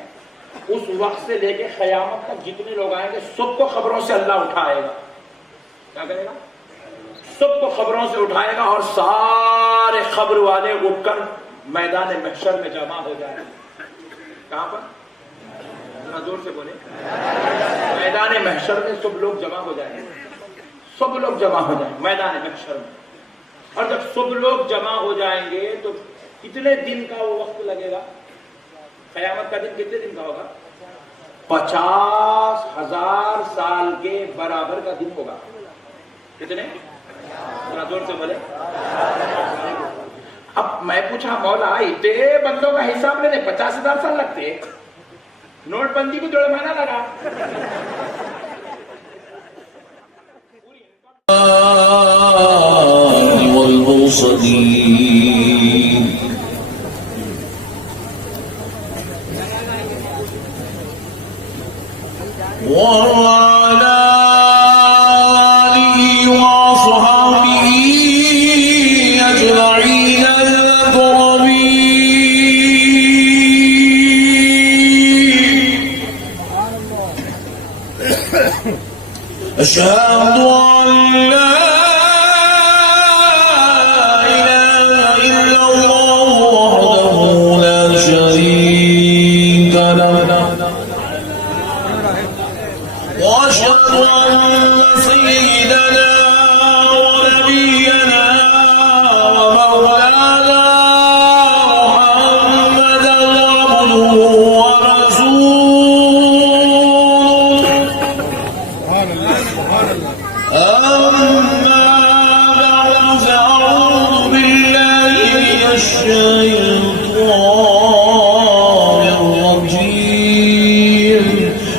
اس وقت سے لے کے قیامت تک جتنے لوگ آئیں گے سب کو خبروں سے اللہ اٹھائے گا. کیا کرے گا؟ سب کو خبروں سے اٹھائے گا اور سارے خبر والے اٹھ کر میدان محشر میں جمع ہو جائیں گے. کہاں پر؟ زور سے بولے. میدان محشر میں سب لوگ جمع ہو جائیں گے، سب لوگ جمع ہو جائیں گے میدان محشر میں. اور جب سب لوگ جمع ہو جائیں گے تو کتنے دن کا وہ وقت لگے گا؟ قیامت کا دن کتنے دن کا ہوگا؟ 50,000 سال کے برابر کا دن ہوگا. کتنے؟ ذرا زور سے بولے. اب میں پوچھا مولا اتنے بندوں کا حساب لینے 50,000 سال لگتے, نوٹ بندی کو 1.5 مہینہ لگا. والمرسلين وعلى آله وصحبه أجمعين المكرمين. أشهد أن لا وأشهد أن سيدنا ونبينا ومولانا محمدا عبده ورسوله. أما بعد فأعوذ بالله من الشيطان الرجيم.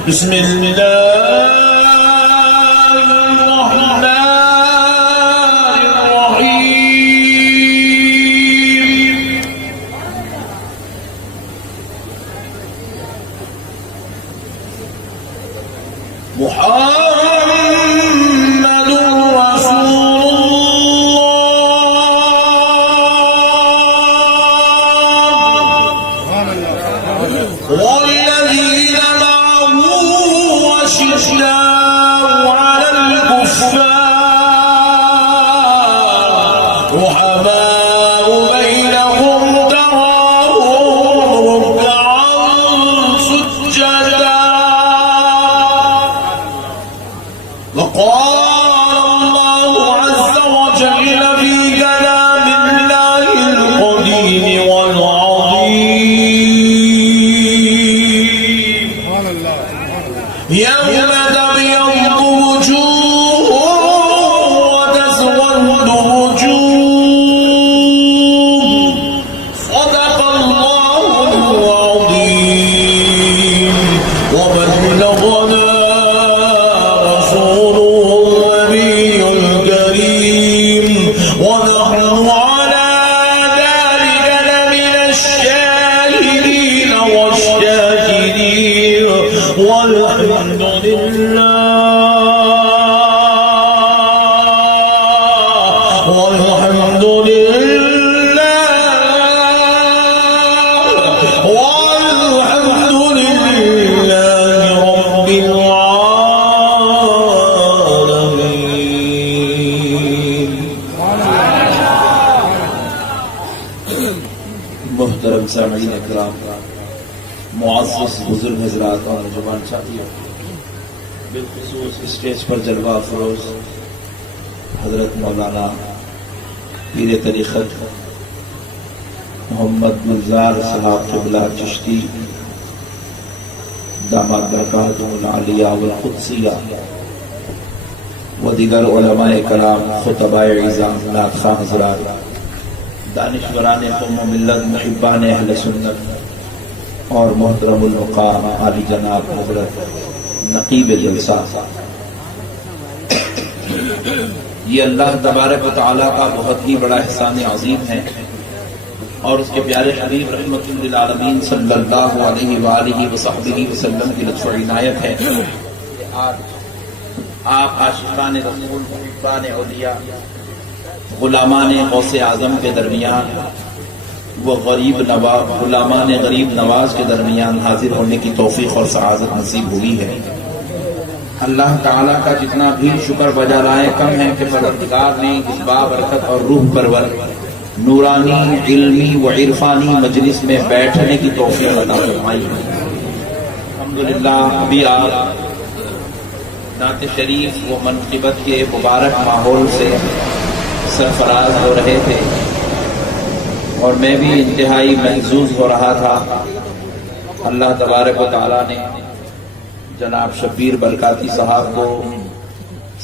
بسم الله محمد رسول الله والذين معه أشداء على الكفار رحماء بينهم تراهم ركعا سجدا. وقال الله عز وجل في كلام الله القديم والعظيم يوم تبيض وجوه وتسود وجوه. صدق الله العظيم. وبلغنا ونحن على ذلك لمن الشاهدين والشاكرين والحمد لله والحمد لله والحمد لله رب العالمين. محترم سامعین اکرام، معزز بزرگ حضرات اور نوجوان ساتھیوں، بالخصوص اسٹیج پر جلوہ افروز حضرت مولانا پیر طریقت محمد گلزار صاحب قبلہ چشتی داماد برکاتہ العالیہ والقدسیہ و دیگر علماء کرام، خطباء اعظام، نعت خواں حضرات، دانشوران قوم و ملت، محبان اہل سنت اور محترم المقام عالی جناب حضرت نقیب جلسہ، یہ اللہ تبارک و تعالیٰ کا بہت ہی بڑا احسان عظیم ہے اور اس کے پیارے حبیب رحمت للعالمین صلی اللہ علیہ وآلہ وصحبہ وسلم کی لطف و عنایت ہے کہ آج آپ عاشقان رسول، محبان اولیاء، غلامان غوث اعظم کے درمیان وہ غلامان غریب نواز کے درمیان حاضر ہونے کی توفیق اور سعادت نصیب ہوئی ہے. اللہ تعالیٰ کا جتنا بھی شکر بجا لائے کم ہے کہ پروردگار نے اس بابرکت اور روح پرور نورانی، علمی و عرفانی مجلس میں بیٹھنے کی توفیق عطا فرمائی ہے. الحمدللہ ابھی آپ نعت شریف و منقبت کے مبارک ماحول سے سرفراز ہو رہے تھے اور میں بھی انتہائی محظوظ ہو رہا تھا. اللہ تبارک و تعالیٰ نے جناب شبیر برکاتی صاحب کو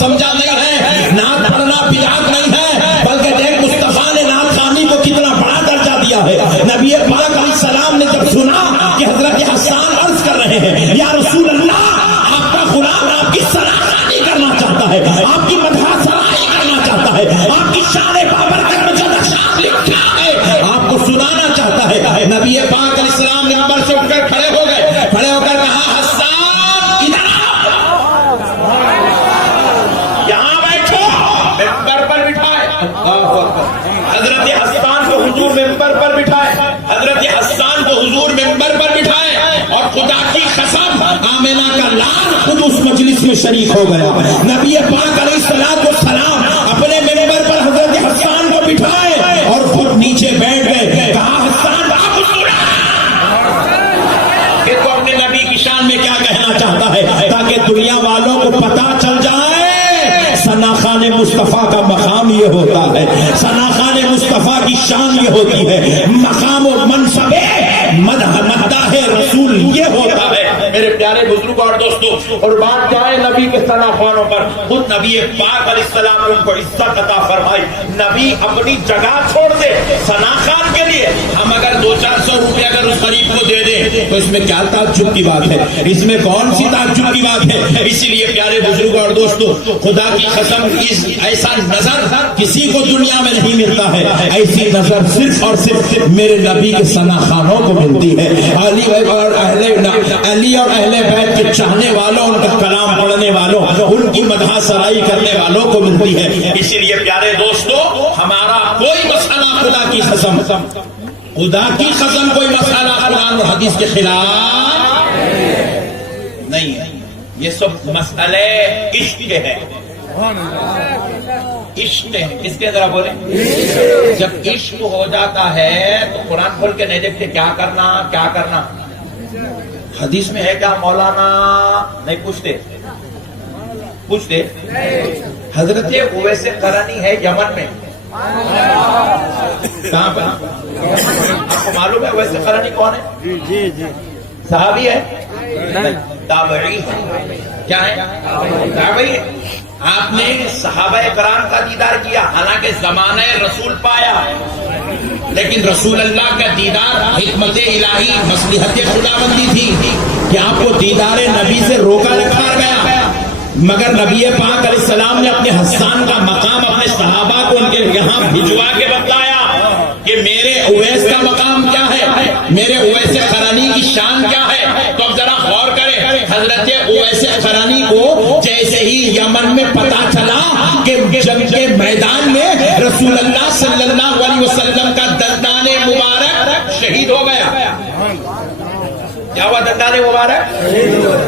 سمجھا نہیں ہے، نعت پڑھنا بدعت نہیں ہے، بلکہ دیکھ مصطفیٰ نے نعت خوانی کو کتنا بڑا درجہ دیا ہے۔ نبی پاک علیہ السلام نے جب سنا کہ حضرت حسان عرض کر رہے ہیں یا رسول اللہ آپ کا غلام آپ کی سراخانی کرنا چاہتا ہے، آپ کی مدح سرائی کرنا چاہتا ہے، آپ کی شان بابرکت میں جو نقشات لکھا ہے آپ کو سنانا چاہتا ہے۔ نبی پاک علیہ السلام نے منبر سے اٹھ کر کھڑے ہو گئے، کھڑے ہو کر کہا حسان ادھر یہاں بیٹھو، منبر پر بٹھائے۔ حضرت حسان کو حضور منبر پر بٹھائے، حضرت حسان کو حضور منبر پر بٹھائے، اور خدا کی قسم آمنہ کا لال خود اس مجلس میں شریک ہو گیا۔ نبی پاک علیہ السلام اپنے منبر پر حضرت حسان کو بٹھائے اور خود نیچے بیٹھ گئے۔ کہا حسان بابو سنا کہ تو اپنے نبی کی شان میں کیا کہنا چاہتا ہے، تاکہ دنیا والوں کو پتا چل جائے ثناخان مصطفیٰ کا مقام یہ ہوتا ہے، ثناخان مصطفیٰ کی شان یہ ہوتی ہے، مقام و منصب مداح رسول یہ ہوتا ہے۔ میرے پیارے بزرگوں اور دوستوں، اور بات جائے نبی کے ثناخانوں پر، خود نبی پاک علیہ السلام نے ان کو عزت عطا فرمائی۔ نبی اپنی جگہ چھوڑ دے ثناخان کے لیے، ہم اگر 200-400 روپے اگر اس غریب کو دے دیں تو اس میں کیا تعجب کی بات ہے، اس میں کون سی تعجب کی بات ہے۔ اسی لیے پیارے بزرگوں اور دوستوں، خدا کی قسم ایسا نظر کسی کو دنیا میں نہیں ملتا ہے، ایسی نظر صرف اور صرف میرے نبی کے ثناخانوں کو ملتی ہے۔ علی اور اہل بیت کے چاہنے والوں، ان کا کلام پڑھنے والوں، ان کی مدح سرائی کرنے والوں کو ملتی ہے۔ اسی لیے پیارے دوستو، ہمارا کوئی مسئلہ خدا کی قسم کوئی مسئلہ قرآن و حدیث کے خلاف نہیں ہے، یہ سب مسئلے عشق کے ہیں، عشق ہے۔ کس کے ذرا بولیں، جب عشق ہو جاتا ہے تو قرآن کھول کے نہیں دیکھتے کیا کرنا، حدیث میں ہے کیا مولانا، نہیں پوچھتے۔ حضرت اویس قرنی ہے یمن میں، کہاں پر آپ کو معلوم ہے اویس قرنی کون ہے؟ جی صحابی ہے، تابعی ہے، کیا ہے؟ تابعی ہے۔ آپ نے صحابہ کرام کا دیدار کیا، حالانکہ زمانہ رسول پایا، لیکن رسول اللہ کا دیدار حکمت الہی مصلحت خداوندی تھی کہ آپ کو دیدار نبی سے روکا رکھا گیا، مگر نبی پاک علیہ السلام نے اپنے حسان کا مقام اپنے صحابہ کو ان کے یہاں بھجوا کے بتلایا کہ میرے اویس کا مقام کیا ہے، میرے اویس قرنی کی شان کیا ہے۔ تو اب ذرا غور کریں، حضرت اویس قرنی کو جیسے ہی یمن میں پتا چلا کہ جنگ کے میدان میں رسول اللہ صلی اللہ علیہ وسلم کا دندان مبارک شہید ہو گیا، کیا ہوا؟ دندان مبارک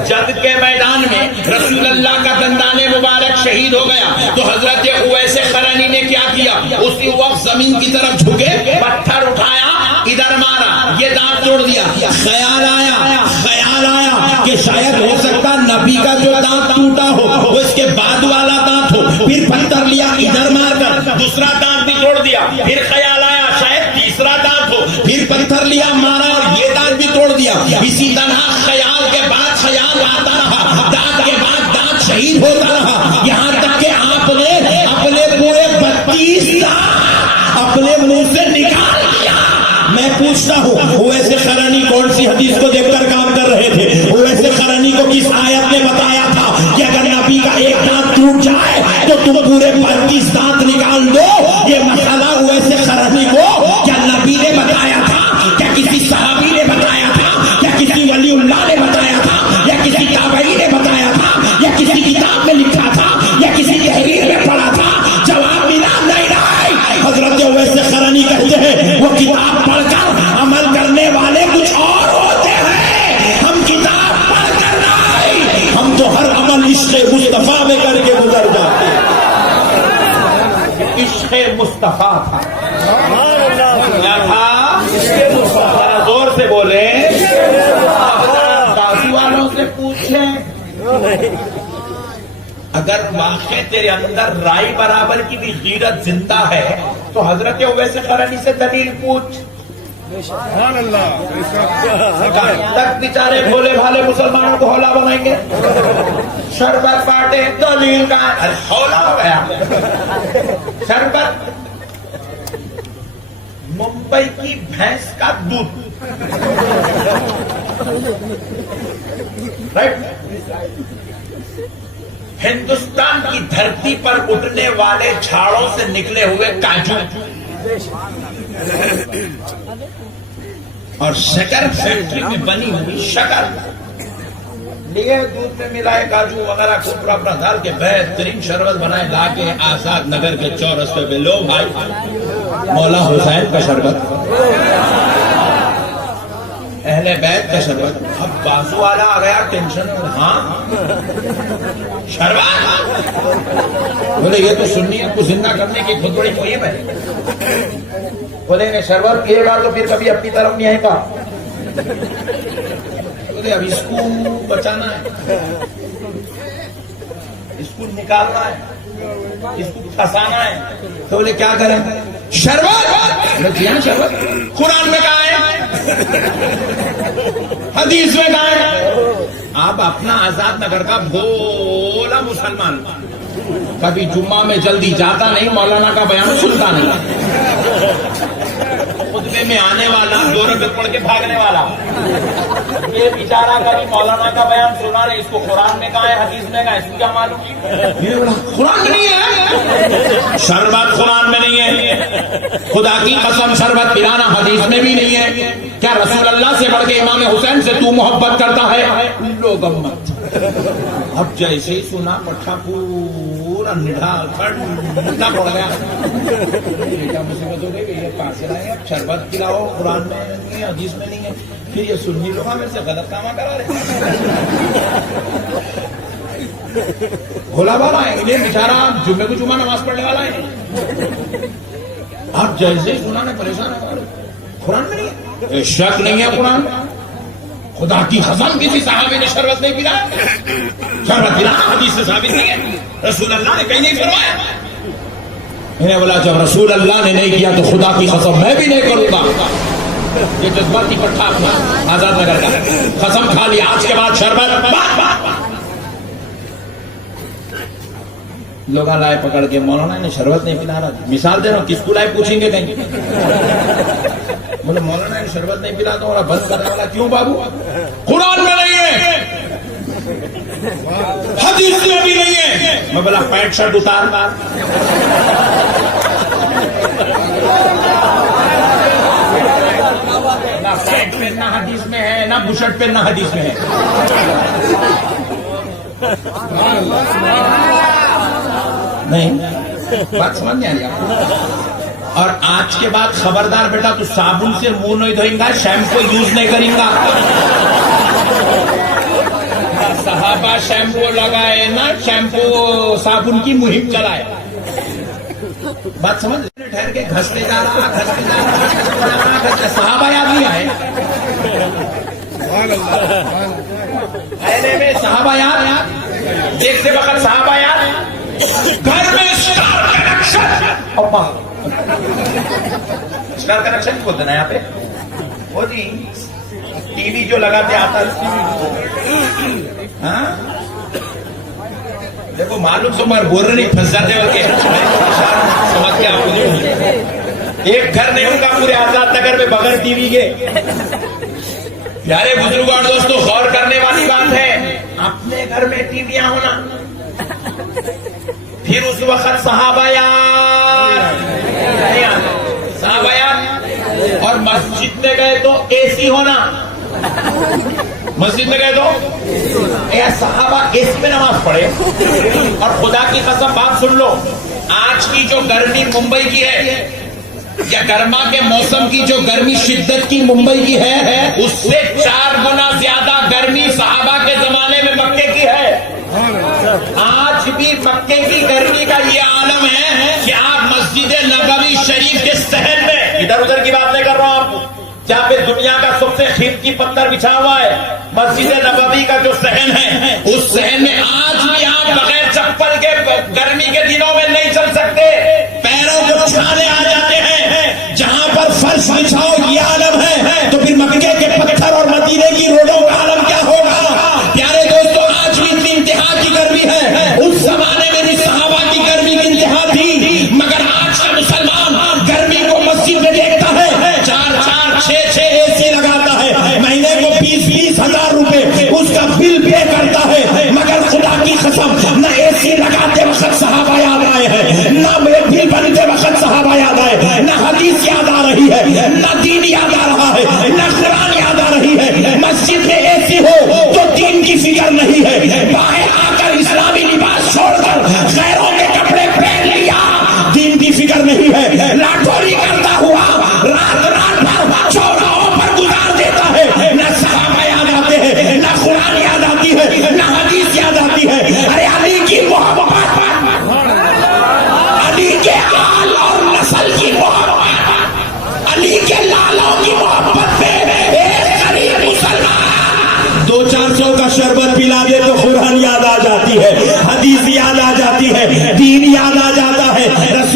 جنگ کے میدان میں رسول اللہ کا دندان مبارک شہید ہو گیا، تو حضرت اویس قرنی نے کیا کیا، اسی وقت زمین کی طرف جھکے، پتھر اٹھایا، ادھر مارا، یہ دانت توڑ دیا۔ خیال آیا کہ شاید ہو سکتا نبی کا جو دانت ٹوٹا ہو وہ اس کے بعد والا دانت ہو، پھر پتھر لیا، ادھر مار کر دوسرا دانت بھی توڑ دیا۔ پھر خیال آیا شاید تیسرا دانت ہو، پھر پتھر لیا، مارا اور یہ دانت بھی توڑ دیا۔ اسی طرح خیال کے بعد خیال آتا رہا، دانت کے بعد دانت شہید ہوتا رہا، یہاں تک کہ آپ نے اپنے پورے 32 دانت اپنے منہ سے نکال دیا۔ میں پوچھتا ہوں، اویس قرنی کون سی حدیث کو دیکھ کر کام کر رہے تھے؟ اویس قرنی کو کس آیت نے بتایا تھا کہ اگر نبی کا ایک دانت ٹوٹ جائے تو تم پورے 32 دانت نکال دو؟ یہ مسئلہ اویس قرنی کو کیا نبی نے بتایا تھا؟ کیا کسی صحابی نے بتایا تھا؟ کیا کسی ولی اللہ نے بتایا تھا؟ یا کسی تابعی نے بتایا تھا؟ یا کسی کتاب میں لکھا تھا؟ یا کسی تحریر میں پڑھا تھا؟ جواب ملا نہیں۔ حضرت اویس قرنی کہتے ہیں وہ کتاب پڑھ کر عمل کرنے والے کچھ اور ہوتے ہیں، ہم کتاب پڑھ کر نہیں، ہم تو ہر عمل عشق مصطفیٰ میں کر کے گزر جاتے ہیں۔ عشق مصطفیٰ تھا، کیا تھا؟ ذرا زور سے بولے، دادی والوں سے پوچھیں، اگر واقع تیرے اندر رائی برابر کی بھی غیرت زندہ ہے تو حضرت اویس قرنی سے دلیل پوچھ۔ تک بیچارے بھولے بھالے مسلمانوں کو ہولا بنائیں گے. شربت بانٹے دلیل کا ہولا ہو گیا. شربت ممبئی کی بھینس کا دودھ. ہندوستان کی دھرتی پر اٹھنے والے جھاڑوں سے نکلے ہوئے کاجو اور شکر فیکٹری میں بنی ہوئی شکر لیے دودھ میں ملائے کاجو وغیرہ کھوپڑا اپنا ڈال کے بہترین شربت بنائے لا کے آزاد نگر کے چورستے پہ لو بھائی مولا حسین کا شربت اہل بیت کا شربت. اب بازو والا آ گیا ٹینشن. ہاں شربت بولے یہ تو سنی کو زندہ کرنے کی خود بڑی مہم ہے. بولے نے شربت پیے گا تو پھر کبھی اپنی طرف نہیں آئے گا. بولے اب اس کو بچانا ہے, اس کو نکالنا ہے, اس کو پھنسانا ہے. تو بولے کیا کریں؟ شربت. جی ہاں شربت قرآن میں کہا ہے, حدیث میں کہا ہے. آپ اپنا آزاد نگر کا بھولا مسلمان کبھی جمعہ میں جلدی جاتا نہیں, مولانا کا بیان سنتا نہیں, خطبے میں آنے والا 2 رکعت پڑھ کے بھاگنے والا. یہ بیچارہ کبھی مولانا کا بیان سنا رہے, اس کو قرآن میں کہا ہے حدیث میں کہا ہے, اس کو کیا معلوم؟ قرآن میں نہیں ہے, شربت قرآن میں نہیں ہے. خدا کی قسم شربت پلانا حدیث میں بھی نہیں ہے. کیا رسول اللہ سے بڑھ کے امام حسین سے تو محبت کرتا ہے؟ لوگ مت. اب جیسے ہی سنا پٹھا پورا نڈھا ٹھنڈا پڑ گیا. مصیبت ہو گئی, یہ کہاں سے لائے؟ اب شربت پلاؤ قرآن میں نہیں ہے, حدیث میں نہیں ہے. پھر یہ سنی لوگ میرے سے غلط کام کرا رہے. بھولا بالا ہے, انہیں بیچارہ جمعے کو جمعہ نماز پڑھنے والا ہے. اب جیسے ہی سنا نے پریشان ہے, قرآن میں نہیں ہے. شک نہیں ہے قرآن. خدا کی قسم کسی صحابی نے شربت نہیں پلا. شربت پلانا حدیث سے ثابت نہیں ہے, رسول اللہ نے کہیں نہیں فرمایا. انہیں بولا جب رسول اللہ نے نہیں کیا تو خدا کی قسم میں بھی نہیں کروں گا. یہ جذباتی اکٹھا اپنا آزاد نگر کا قسم کھا لیا آج کے بعد شربت. لوگ لائے پکڑ کے مولانا نے شربت نہیں پلا رہا. مثال دے رہا ہوں, کس کو لائے پوچھیں گے کہیں بولے مولانا نے شربت نہیں پلا تو اور بند کرنے والا کیوں بابو؟ قرآن میں نہیں ہے, حدیث میں بھی نہیں ہے. میں بولا پینٹ شرٹ اتار. نہ پینٹ پہننا حدیث میں ہے, نہ بشرٹ پہننا حدیث میں ہے. نہیں بات سمجھ نہیں آ رہی آپ. اور آج کے بعد خبردار بیٹا, تو صابن سے منہ نہیں دھوئیں گا, شیمپو یوز نہیں کریں گا. صحابہ شیمپو لگائے نہ شیمپو صابن کی مہم چلائے. بات سمجھ, ٹھہر کے گھستے جا رہا, صحابہ یاد نہیں آئے. میں صحابہ یاد, دیکھتے وقت صحابہ یاد. گھر میں اسٹار کنیکشن بولتے نا یہاں پہ, وہ جی ٹی وی جو لگاتے آتا ہاں دیکھو معلوم تمہارے بول رہے نہیں پھنس جاتے ہو کہ سمجھ کے آپ کو ایک گھر نہیں ان کا پورے آزاد نگر میں بغیر ٹی وی کے. پیارے بزرگوں اور دوستوں, غور کرنے والی بات ہے اپنے گھر میں ٹی ویاں ہونا. پھر اس وقت صحابہ اور مسجد میں گئے تو اے سی ہونا. مسجد میں گئے تو صحابہ اے سی میں نماز پڑھے. اور خدا کی قسم بات سن لو, آج کی جو گرمی ممبئی کی ہے یا گرما کے موسم کی جو گرمی شدت کی ممبئی کی ہے, اس سے 4 گنا زیادہ گرمی صحابہ کے زمانے میں مکے کی ہے. آج بھی مکے کی گرمی کا یہ عالم ہے کہ آپ مسجد نبوی شریف کے صحن میں, ادھر ادھر کی بات نہیں کر رہا ہوں آپ, جہاں پہ دنیا کا سب سے قیمتی پتھر بچھا ہوا ہے, مسجد نبوی کا جو صحن ہے, اس صحن میں آج بھی آپ بغیر چپل کے گرمی کے دنوں میں نہیں چل سکتے. پیروں کو چھانے آ جاتے ہیں. جہاں پر فرش بچھاؤ یہ عالم ہے,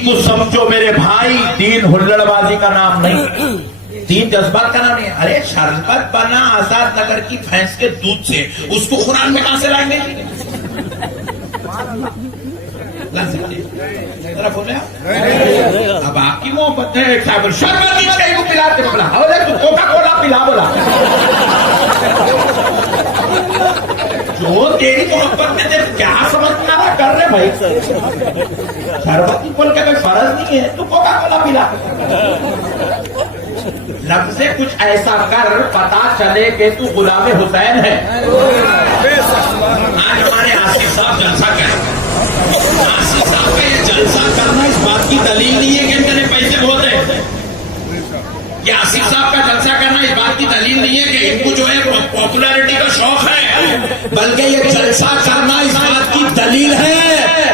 دین کو سمجھو میرے بھائی، دین ہلڑ بازی کا نام نہیں، دین جذبات کا نام نہیں ہے. ارے شربت بنا آزاد نگر کی بھینس کے دودھ سے، اس کو قرآن میں کہاں سے لائیں گے؟ ذرا بولے اب آپ کی محبت ہے. شربت کو پلاتے بولا، تو کوکا کولا پلا بولا. جو تیری محبت میں تیرے کیا سمجھنا رہا کر رہے بھائی. شربت بول کے کوئی فرض نہیں ہے، تو کوکا کولا پلا. لفظ سے کچھ ایسا کر پتا چلے کہ تو غلام حسین ہے. آج ہمارے آصف صاحب جلسہ کریں، آصف صاحب کا یہ جلسہ کرنا اس بات کی دلیل نہیں ہے کہ ان کے پیسے بہت ہیں. یہ آصف صاحب کا جلسہ کرنا اس بات کی دلیل نہیں ہے کہ ان کو جو ہے پاپولیرٹی کا شوق ہے، بلکہ یہ جلسہ کرنا اس بات کی دلیل ہے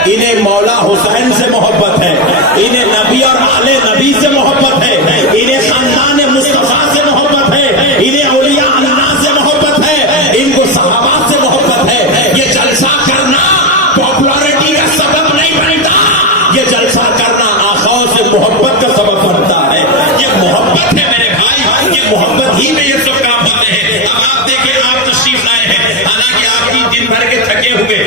انہیں مولا حسین سے محبت ہے، انہیں نبی اور آل نبی سے محبت ہے، انہیں خاندان مصطفیٰ سے محبت ہے، انہیں اولیاء اللہ سے محبت ہے، ان کو صحابہ سے محبت ہے. یہ جلسہ کرنا پاپولیرٹی کا سبب نہیں بنتا، یہ جلسہ کرنا آقا سے محبت کا سبب بنتا ہے. یہ محبت ہے میرے بھائی، یہ محبت ہی میں یہ سب کام ہوتے ہیں. اب آپ دیکھیں، آپ تشریف لائے ہیں، حالانکہ آپ کی دن بھر کے تھکے ہوئے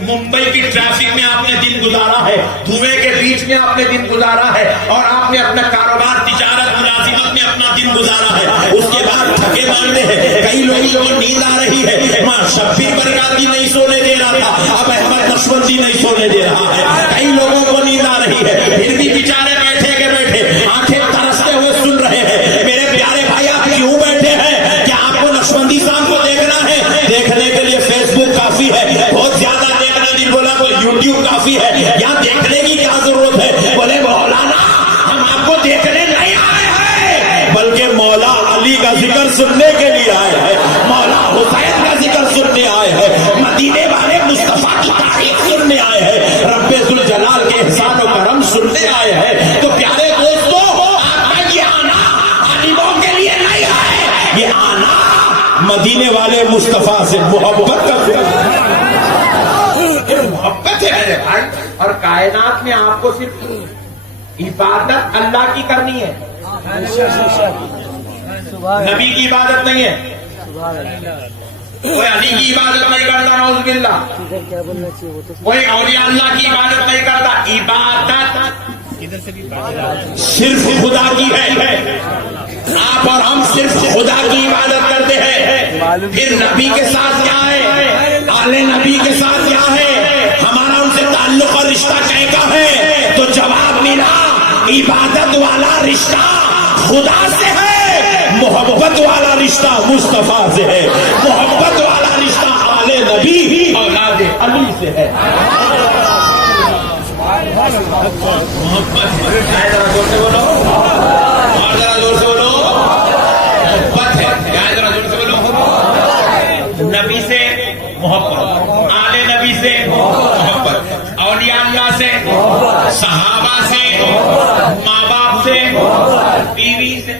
ممبئی کی ٹریفک میں آپ نے دن گزارا ہے، دھوئے کے بیچ میں آپ نے دن گزارا ہے، اور آپ نے اپنا کاروبار تجارت ملازمت میں اپنا دن گزارا ہے. اس کے بعد تھکے مانتے ہیں. کئی لوگوں کو نیند آ رہی ہے. ماں شبیر برکاتی نہیں سونے دے رہا تھا، اب احمد نشبندی نہیں سونے دے رہا ہے. کئی لوگوں کو نیند آ رہی ہے، پھر بھی بیچارے بیٹھے کے بیٹھے آنکھیں ترستے ہوئے سن رہے ہیں. میرے پیارے بھائی، آپ کیوں بیٹھے ہیں؟ کیا آپ کو نشبندی صاحب کو دیکھنا ہے؟ دیکھنے کے لیے فیس بک کافی ہے. بہت زیادہ دیکھنا دل بولا تو یوٹیوب کافی ہے. یہاں دیکھنے کی کیا ضرورت ہے؟ بولے مولانا ہم آپ کو دیکھنے نہیں آئے ہیں، بلکہ مولا علی کا ذکر سننے کے لیے آئے ہیں، مولا حسین کا ذکر سننے آئے ہیں، مدینے والے مصطفیٰ کی تاریخ سننے آئے ہیں، رب ذوالجلال کے احسان و کرم سننے آئے ہیں. تو پیارے دوستو، آپ کا یہ آنا عالموں کے لیے نہیں ہے، یہ آنا مدینے والے مصطفیٰ سے محبت کا محبت ہے میرے بھائی. اور کائنات میں آپ کو صرف عبادت اللہ کی کرنی ہے، نبی کی عبادت نہیں ہے. کوئی علی کی عبادت نہیں کرتا، نعوذ باللہ. کوئی اولیاء اللہ کی عبادت نہیں کرتا. عبادت صرف خدا کی ہے. آپ اور ہم صرف خدا کی عبادت کرتے ہیں. پھر نبی کے ساتھ کیا ہے؟ آل نبی کے ساتھ کیا ہے؟ ہمارا ان سے تعلق اور رشتہ کیسا ہے؟ تو جواب ملا، عبادت والا رشتہ خدا سے ہے، محبت والا رشتہ مصطفیٰ سے ہے، محبت والا رشتہ آل نبی اولاد علی سے ہے. محبت ہے. ذرا زور سے بولو، اور ذرا زور سے بولو. محبت ہے. ذرا زور سے بولو. نبی سے محبت، آل نبی سے محبت، اولیاء اللہ سے، صحابہ سے، ماں باپ سے، بیوی سے.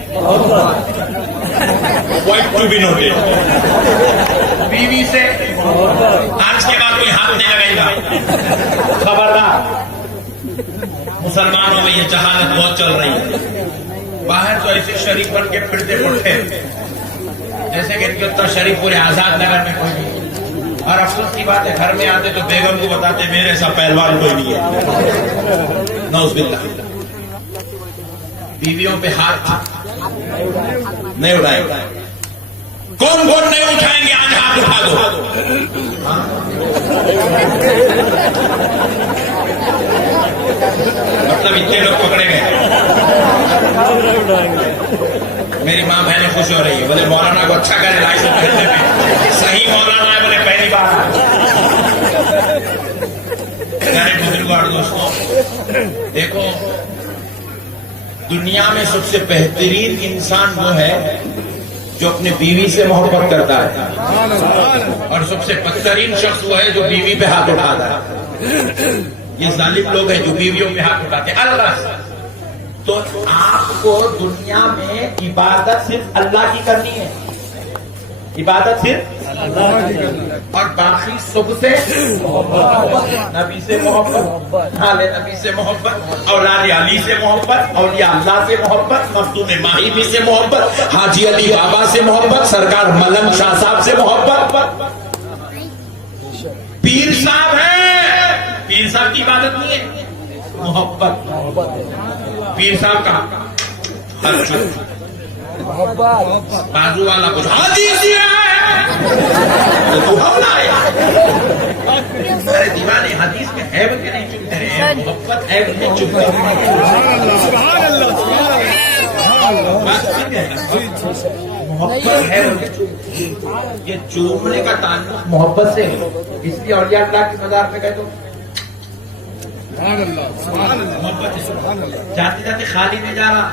Point to be noted. بیوی سے. آج کے بعد کوئی ہاتھ نہیں لگائے گا، خبردار. مسلمانوں میں یہ جہالت بہت چل رہی ہے. باہر تو ایسے شریف بن کے پھرتے پڑتے جیسے کہ ان کے اتنا شریف پورے آزاد نگر میں کوئی نہیں. اور افسوس کی بات ہے، گھر میں آتے تو بیگم کو بتاتے میرے ایسا پہلوان کوئی نہیں ہے. نعوذ باللہ. بیویوں پہ ہاتھ نہیں اڑائے. کون کون نہیں اٹھائیں گے؟ آج ہاتھ اٹھا دو. مطلب اتنے لوگ پکڑے گئے. میری ماں بہنیں خوش ہو رہی ہے، بولے مولانا کو اچھا کرے لائی سے پہلے میں صحیح مولانا ہے، بولے پہلی بار. میرے بزرگوں اور دوستوں، دیکھو دنیا میں سب سے بہترین انسان وہ ہے جو اپنے بیوی سے محبت کرتا ہے، اور سب سے بدترین شخص وہ ہے جو بیوی پہ ہاتھ اٹھاتا ہے. یہ ظالم لوگ ہیں جو بیویوں پہ ہاتھ اٹھاتے ہیں. اللہ. تو آپ کو دنیا میں عبادت صرف اللہ کی کرنی ہے، عبادت صرف اور باقی سب سے نبی سے محبت، آل نبی سے محبت، اولاد علی سے محبت، اولیاء اللہ سے محبت، مختوم ماہی سے محبت، حاجی علی بابا سے محبت، سرکار ملنگ شاہ صاحب سے محبت، پیر صاحب ہیں، پیر صاحب کی عبادت نہیں ہے، محبت، پیر صاحب کا ہر چیز بازو والا کچھ حدیث ہی ہے تو تو ہونا ہے، ارے دیوانے حدیث میں ہے وہ کہ نہیں چپتے ہیں، محبت ہے وہ نہیں چپتے ہیں، محبت ہے وہ نہیں چپتے ہیں، یہ چومنے کا تعلق محبت سے ہے، اس لیے اولیاء اللہ کی مزار پہ گئے تو محبت ہے، جاتے جاتے خالی نہیں جا رہا،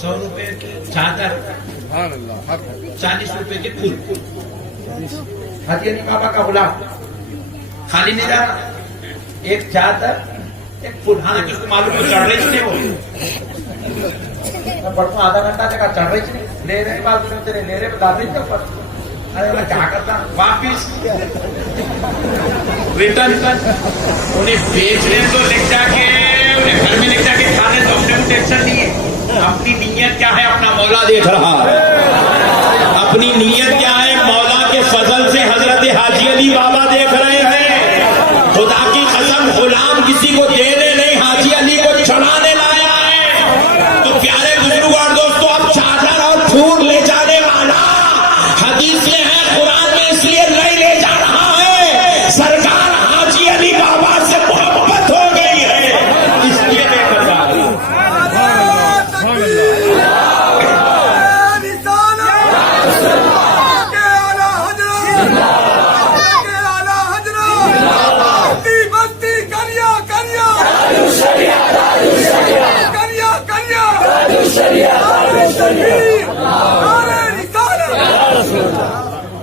100 روپے کی چادر، 40 روپے کے پھول، حاجی علی بابا کا غلام خالی نہیں جا رہا، ایک چادر ایک پھول، حالانکہ اس کو معلوم ہے چڑھ رہی نہیں ہو، میں پڑھتا ہوں آدھا گھنٹہ جگہ چڑھ رہی نہیں، لے رہے بات سنتے رہے، لے رہے بتا رہے کیا پر، ارے میں کیا کرتا واپس ریٹرن، انہیں بیچنے تو لکھ جا کے، انہیں گھر میں لکھ جا کے کھانے تو اپنے کو ٹینشن نہیں ہے، اپنی نیت کیا ہے اپنا مولا دیکھ رہا ہے، اپنی نیت کیا ہے مولا کے فضل سے حضرت حاجی علی بابا دیکھ رہے ہیں، خدا کی قسم غلام کسی کو دینے نہیں، حاجی علی کو چڑھانے لایا ہے، تو پیارے بزرگ اور دوستوں اب چادر اور پھول لے جانے والا حدیث میں ہے، قرآن میں اس لیے نہیں لے جا رہا ہے، سرکار حاجی علی بابا سے محبت ہو گئی ہے اس لیے لے کر جا رہا ہے۔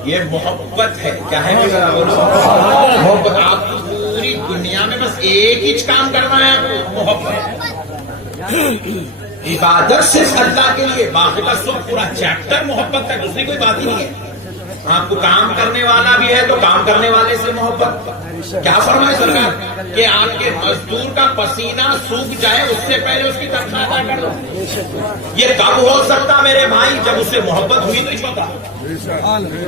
یہ محبت ہے، کیا ہے محبت، آپ کو پوری دنیا میں بس ایک ہی کام کرنا ہے، آپ کو محبت، عبادت صرف اللہ کے لیے، باقی کا سب پورا چیپٹر محبت کا، دوسری کوئی بات ہی نہیں ہے، آپ کو کام کرنے والا بھی ہے تو کام کرنے والے سے محبت، کیا فرمائے سرکار کہ آپ کے مزدور کا پسینہ سوکھ جائے اس سے پہلے اس کی تنخواہ ادا کر دو، یہ کب ہو سکتا میرے بھائی جب اس سے محبت ہوئی تو اس وقت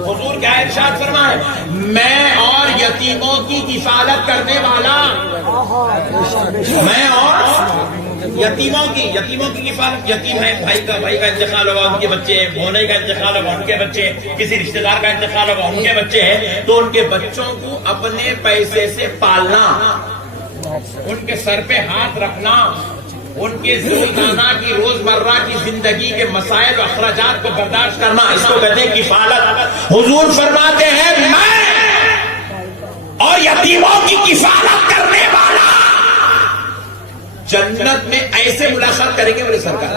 حضور کیا ارشاد فرمائے، میں اور یتیموں کی کفالت کرنے والا، میں اور یتیموں کی کفالت، یتیم ہے بھائی کا انتقال ہوگا ان کے بچے ہیں، بھونے کا انتقال ہوگا ان کے بچے ہیں، کسی رشتہ دار کا انتقال ہوگا ان کے بچے ہیں، تو ان کے بچوں کو اپنے پیسے سے پالنا، ان کے سر پہ ہاتھ رکھنا، ان کے روزانہ کی روزمرہ کی زندگی کے مسائل و اخراجات کو برداشت کرنا، اس کو کہتے ہیں کفالت۔ حضور فرماتے ہیں میں اور یتیموں کی کفالت کرنے والا جنت میں ایسے ملاقات کریں گے میرے سرکار،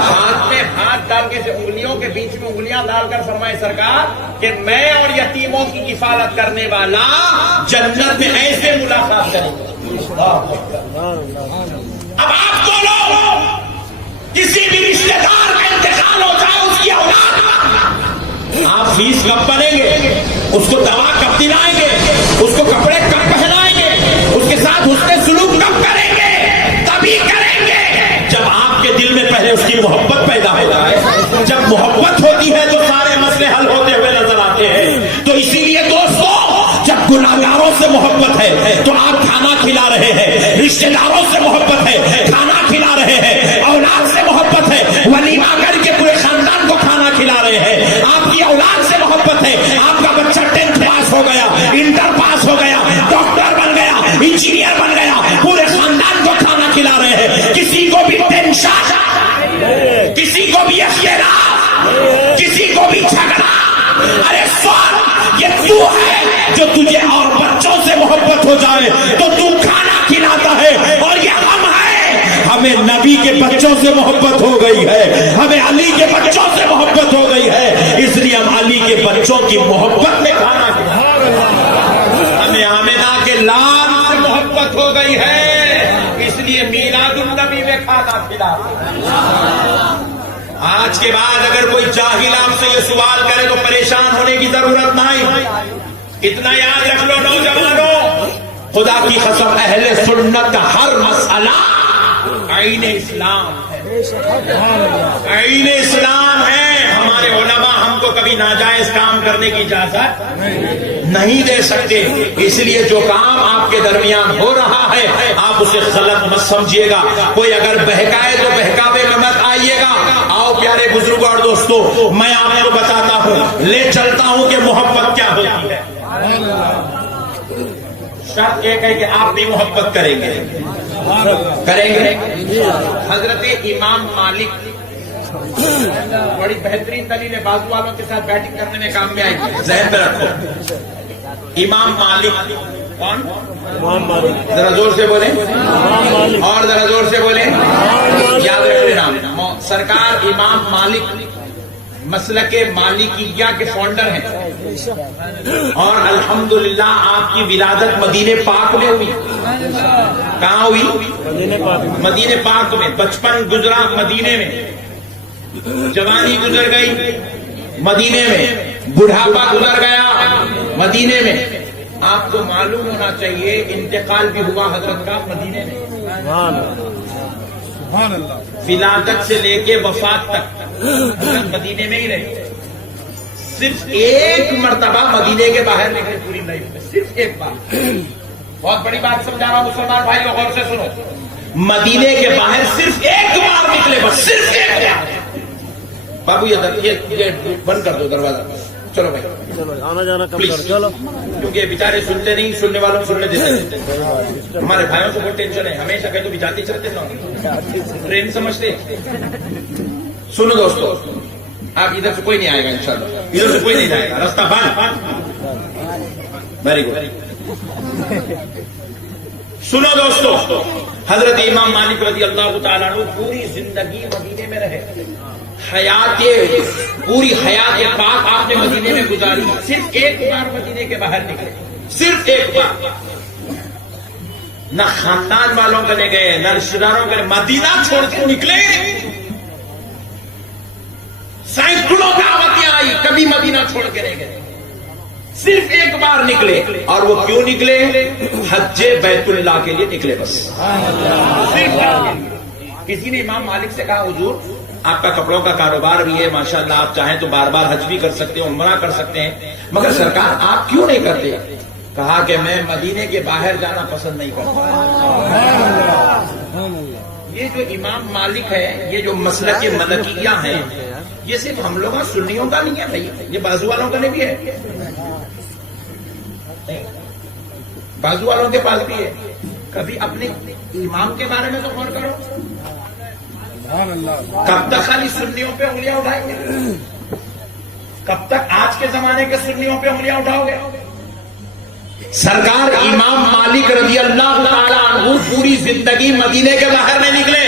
ہاتھ میں ہاتھ ڈال کے انگلیوں کے بیچ میں انگلیاں ڈال کر فرمائے سرکار کہ میں اور یتیموں کی کفالت کرنے والا جنت میں ایسے ملاقات کریں گے۔ اب آپ بولو کسی بھی رشتے دار کا انتقال ہو جائے اس کی اولاد، آپ فیس کب بنیں گے، اس کو دوا کب دلائیں گے، اس کو کپڑے کب پہنائیں گے، اس کے ساتھ اس کے سلوک کب کریں گے، تبھی کریں گے جب آپ کے دل میں پہلے اس کی محبت پیدا ہو جائے، جب محبت ہوتی ہے تو سارے مسئلے حل ہوتے ہوئے نظر آتے ہیں۔ تو اسی لیے دوستو جب گناہگاروں سے محبت ہے تو آپ کھانا کھلا رہے ہیں، رشتہ داروں سے محبت ہے کھانا کھلا رہے ہیں، اولاد سے محبت ہے ولیمہ کر کے پورے خاندان کو کھانا کھلا رہے ہیں، آپ کی اولاد سے محبت ہے، آپ کا بچہ 10th پاس ہو گیا، انٹر پاس ہو گیا، ڈاکٹر بن گیا، انجینئر بن گیا، پورے خاندان کو کھانا کھلا رہے ہیں، کسی کو بھی ٹینشن، کسی کو بھی اختلاف، کسی کو بھی جھگڑا، ارے سوال یہ تو ہے جو تجھے اور بچوں سے محبت ہو جائے تو تو کھانا کھلاتا ہے، اور یہ ہم ہیں، ہمیں نبی کے بچوں سے محبت ہو گئی ہے، ہمیں علی کے بچوں سے محبت ہو گئی ہے، اس لیے ہم علی کے بچوں کی محبت میں کھانا کھلاتے، ہمیں آمنہ کے لال سے محبت ہو گئی ہے، اس لیے میلاد النبی میں کھانا کھلاتے۔ آج کے بعد اگر کوئی جاہل آپ سے یہ سوال کرے تو پریشان ہونے کی ضرورت نہیں. اتنا یاد رکھ لو نوجوانوں، خدا کی قسم اہل سنت کا ہر مسئلہ عین اسلام ہے، عین اسلام ہے. ہمارے علماء ہم کو کبھی ناجائز کام کرنے کی اجازت نہیں دے سکتے. اس لیے جو کام آپ کے درمیان ہو رہا ہے آپ اسے غلط مت سمجھیے گا. کوئی اگر بہکائے تو بہکاوے میں مت آئیے گا. آؤ پیارے بزرگوں اور دوستوں، میں آپ کو بتاتا ہوں، لے چلتا ہوں کہ محبت کیا ہوتی ہے. شرط ایک ہے کہ آپ بھی محبت کریں گے. حضرت امام مالک بڑی بہترین دلیل ہے، بازو والوں کے ساتھ بیٹھنگ کرنے میں کام میں آئے گی، ذہن میں رکھو. امام مالک کون؟ ذرا زور سے بولیں اور ذرا زور سے بولیں، یاد رکھ لینا. سرکار امام مالک مسلک مالکیہ کے فاؤنڈر ہیں، اور الحمدللہ آپ کی ولادت مدینے پاک میں ہوئی. کہاں ہوئی؟ مدینے پاک میں. بچپن گزرا مدینے میں، جوانی گزر گئی مدینے میں، بڑھاپا گزر گیا مدینے میں. آپ کو معلوم ہونا چاہیے انتقال بھی ہوا حضرت کا مدینے میں. ولادت سے لے کے وفات تک حضرت مدینے میں ہی رہے. صرف ایک مرتبہ مدینے کے باہر نکلے پوری لائف میں، صرف ایک بار. بہت بڑی بات سمجھا رہا ہوں مسلمان بھائیوں، غور سے سنو. مدینے کے باہر صرف ایک بار نکلے، بس صرف ایک بار. بابو یہ بند کر دو دروازہ. چلو بھائی آنا جانا کم کرو. چلو کیونکہ بیچارے سنتے نہیں، سننے والوں کو سننے دیتے. ہمارے بھائیوں کو بہت ٹینشن ہے، ہمیشہ کہیں تو بھی جاتے چلتے نا، ٹرین سمجھتے. سنو دوستو، آپ ادھر سے کوئی نہیں آئے گا انشاءاللہ، ادھر سے کوئی نہیں جائے گا، راستہ بند. Very good. سنو دوستو، حضرت امام مالک رضی اللہ تعالیٰ عنہ پوری زندگی مدینے میں رہے. پوری حیات پاک آپ نے مدینے میں گزاری. صرف ایک بار مدینے کے باہر نکلے، صرف ایک بار. نہ خاندان والوں کے لے گئے، نہ رشتے داروں کے، مدینہ چھوڑ کے نکلے. سینکڑوں دعوتیں آئی، کبھی مدینہ چھوڑ کے نہیں گئے. صرف ایک بار نکلے. اور وہ کیوں نکلے؟ حج بیت اللہ کے لیے نکلے بس. صرف کسی نے امام مالک سے کہا حضور آپ کا کپڑوں کا کاروبار بھی ہے ماشاءاللہ، آپ چاہیں تو بار بار حج بھی کر سکتے ہیں، عمرہ کر سکتے ہیں، مگر سرکار آپ کیوں نہیں کرتے؟ کہا کہ میں مدینے کے باہر جانا پسند نہیں کرتا. یہ جو امام مالک ہے، یہ جو مسلک ملکیہ ہے، یہ صرف ہم لوگوں سنیوں کا نہیں ہے بھائی، یہ بازو والوں کا نہیں بھی ہے. بازو والوں کے پاس بھی ہے. کبھی اپنے امام کے بارے میں تو غور کرو. کب تک خالی سنیوں پہ انگلیاں اٹھائیں گے؟ کب تک آج کے زمانے کے سنیوں پہ انگلیاں اٹھاؤ گے؟ سرکار امام مالک رضی اللہ تعالیٰ عنہ پوری زندگی مدینے کے باہر نہیں نکلے.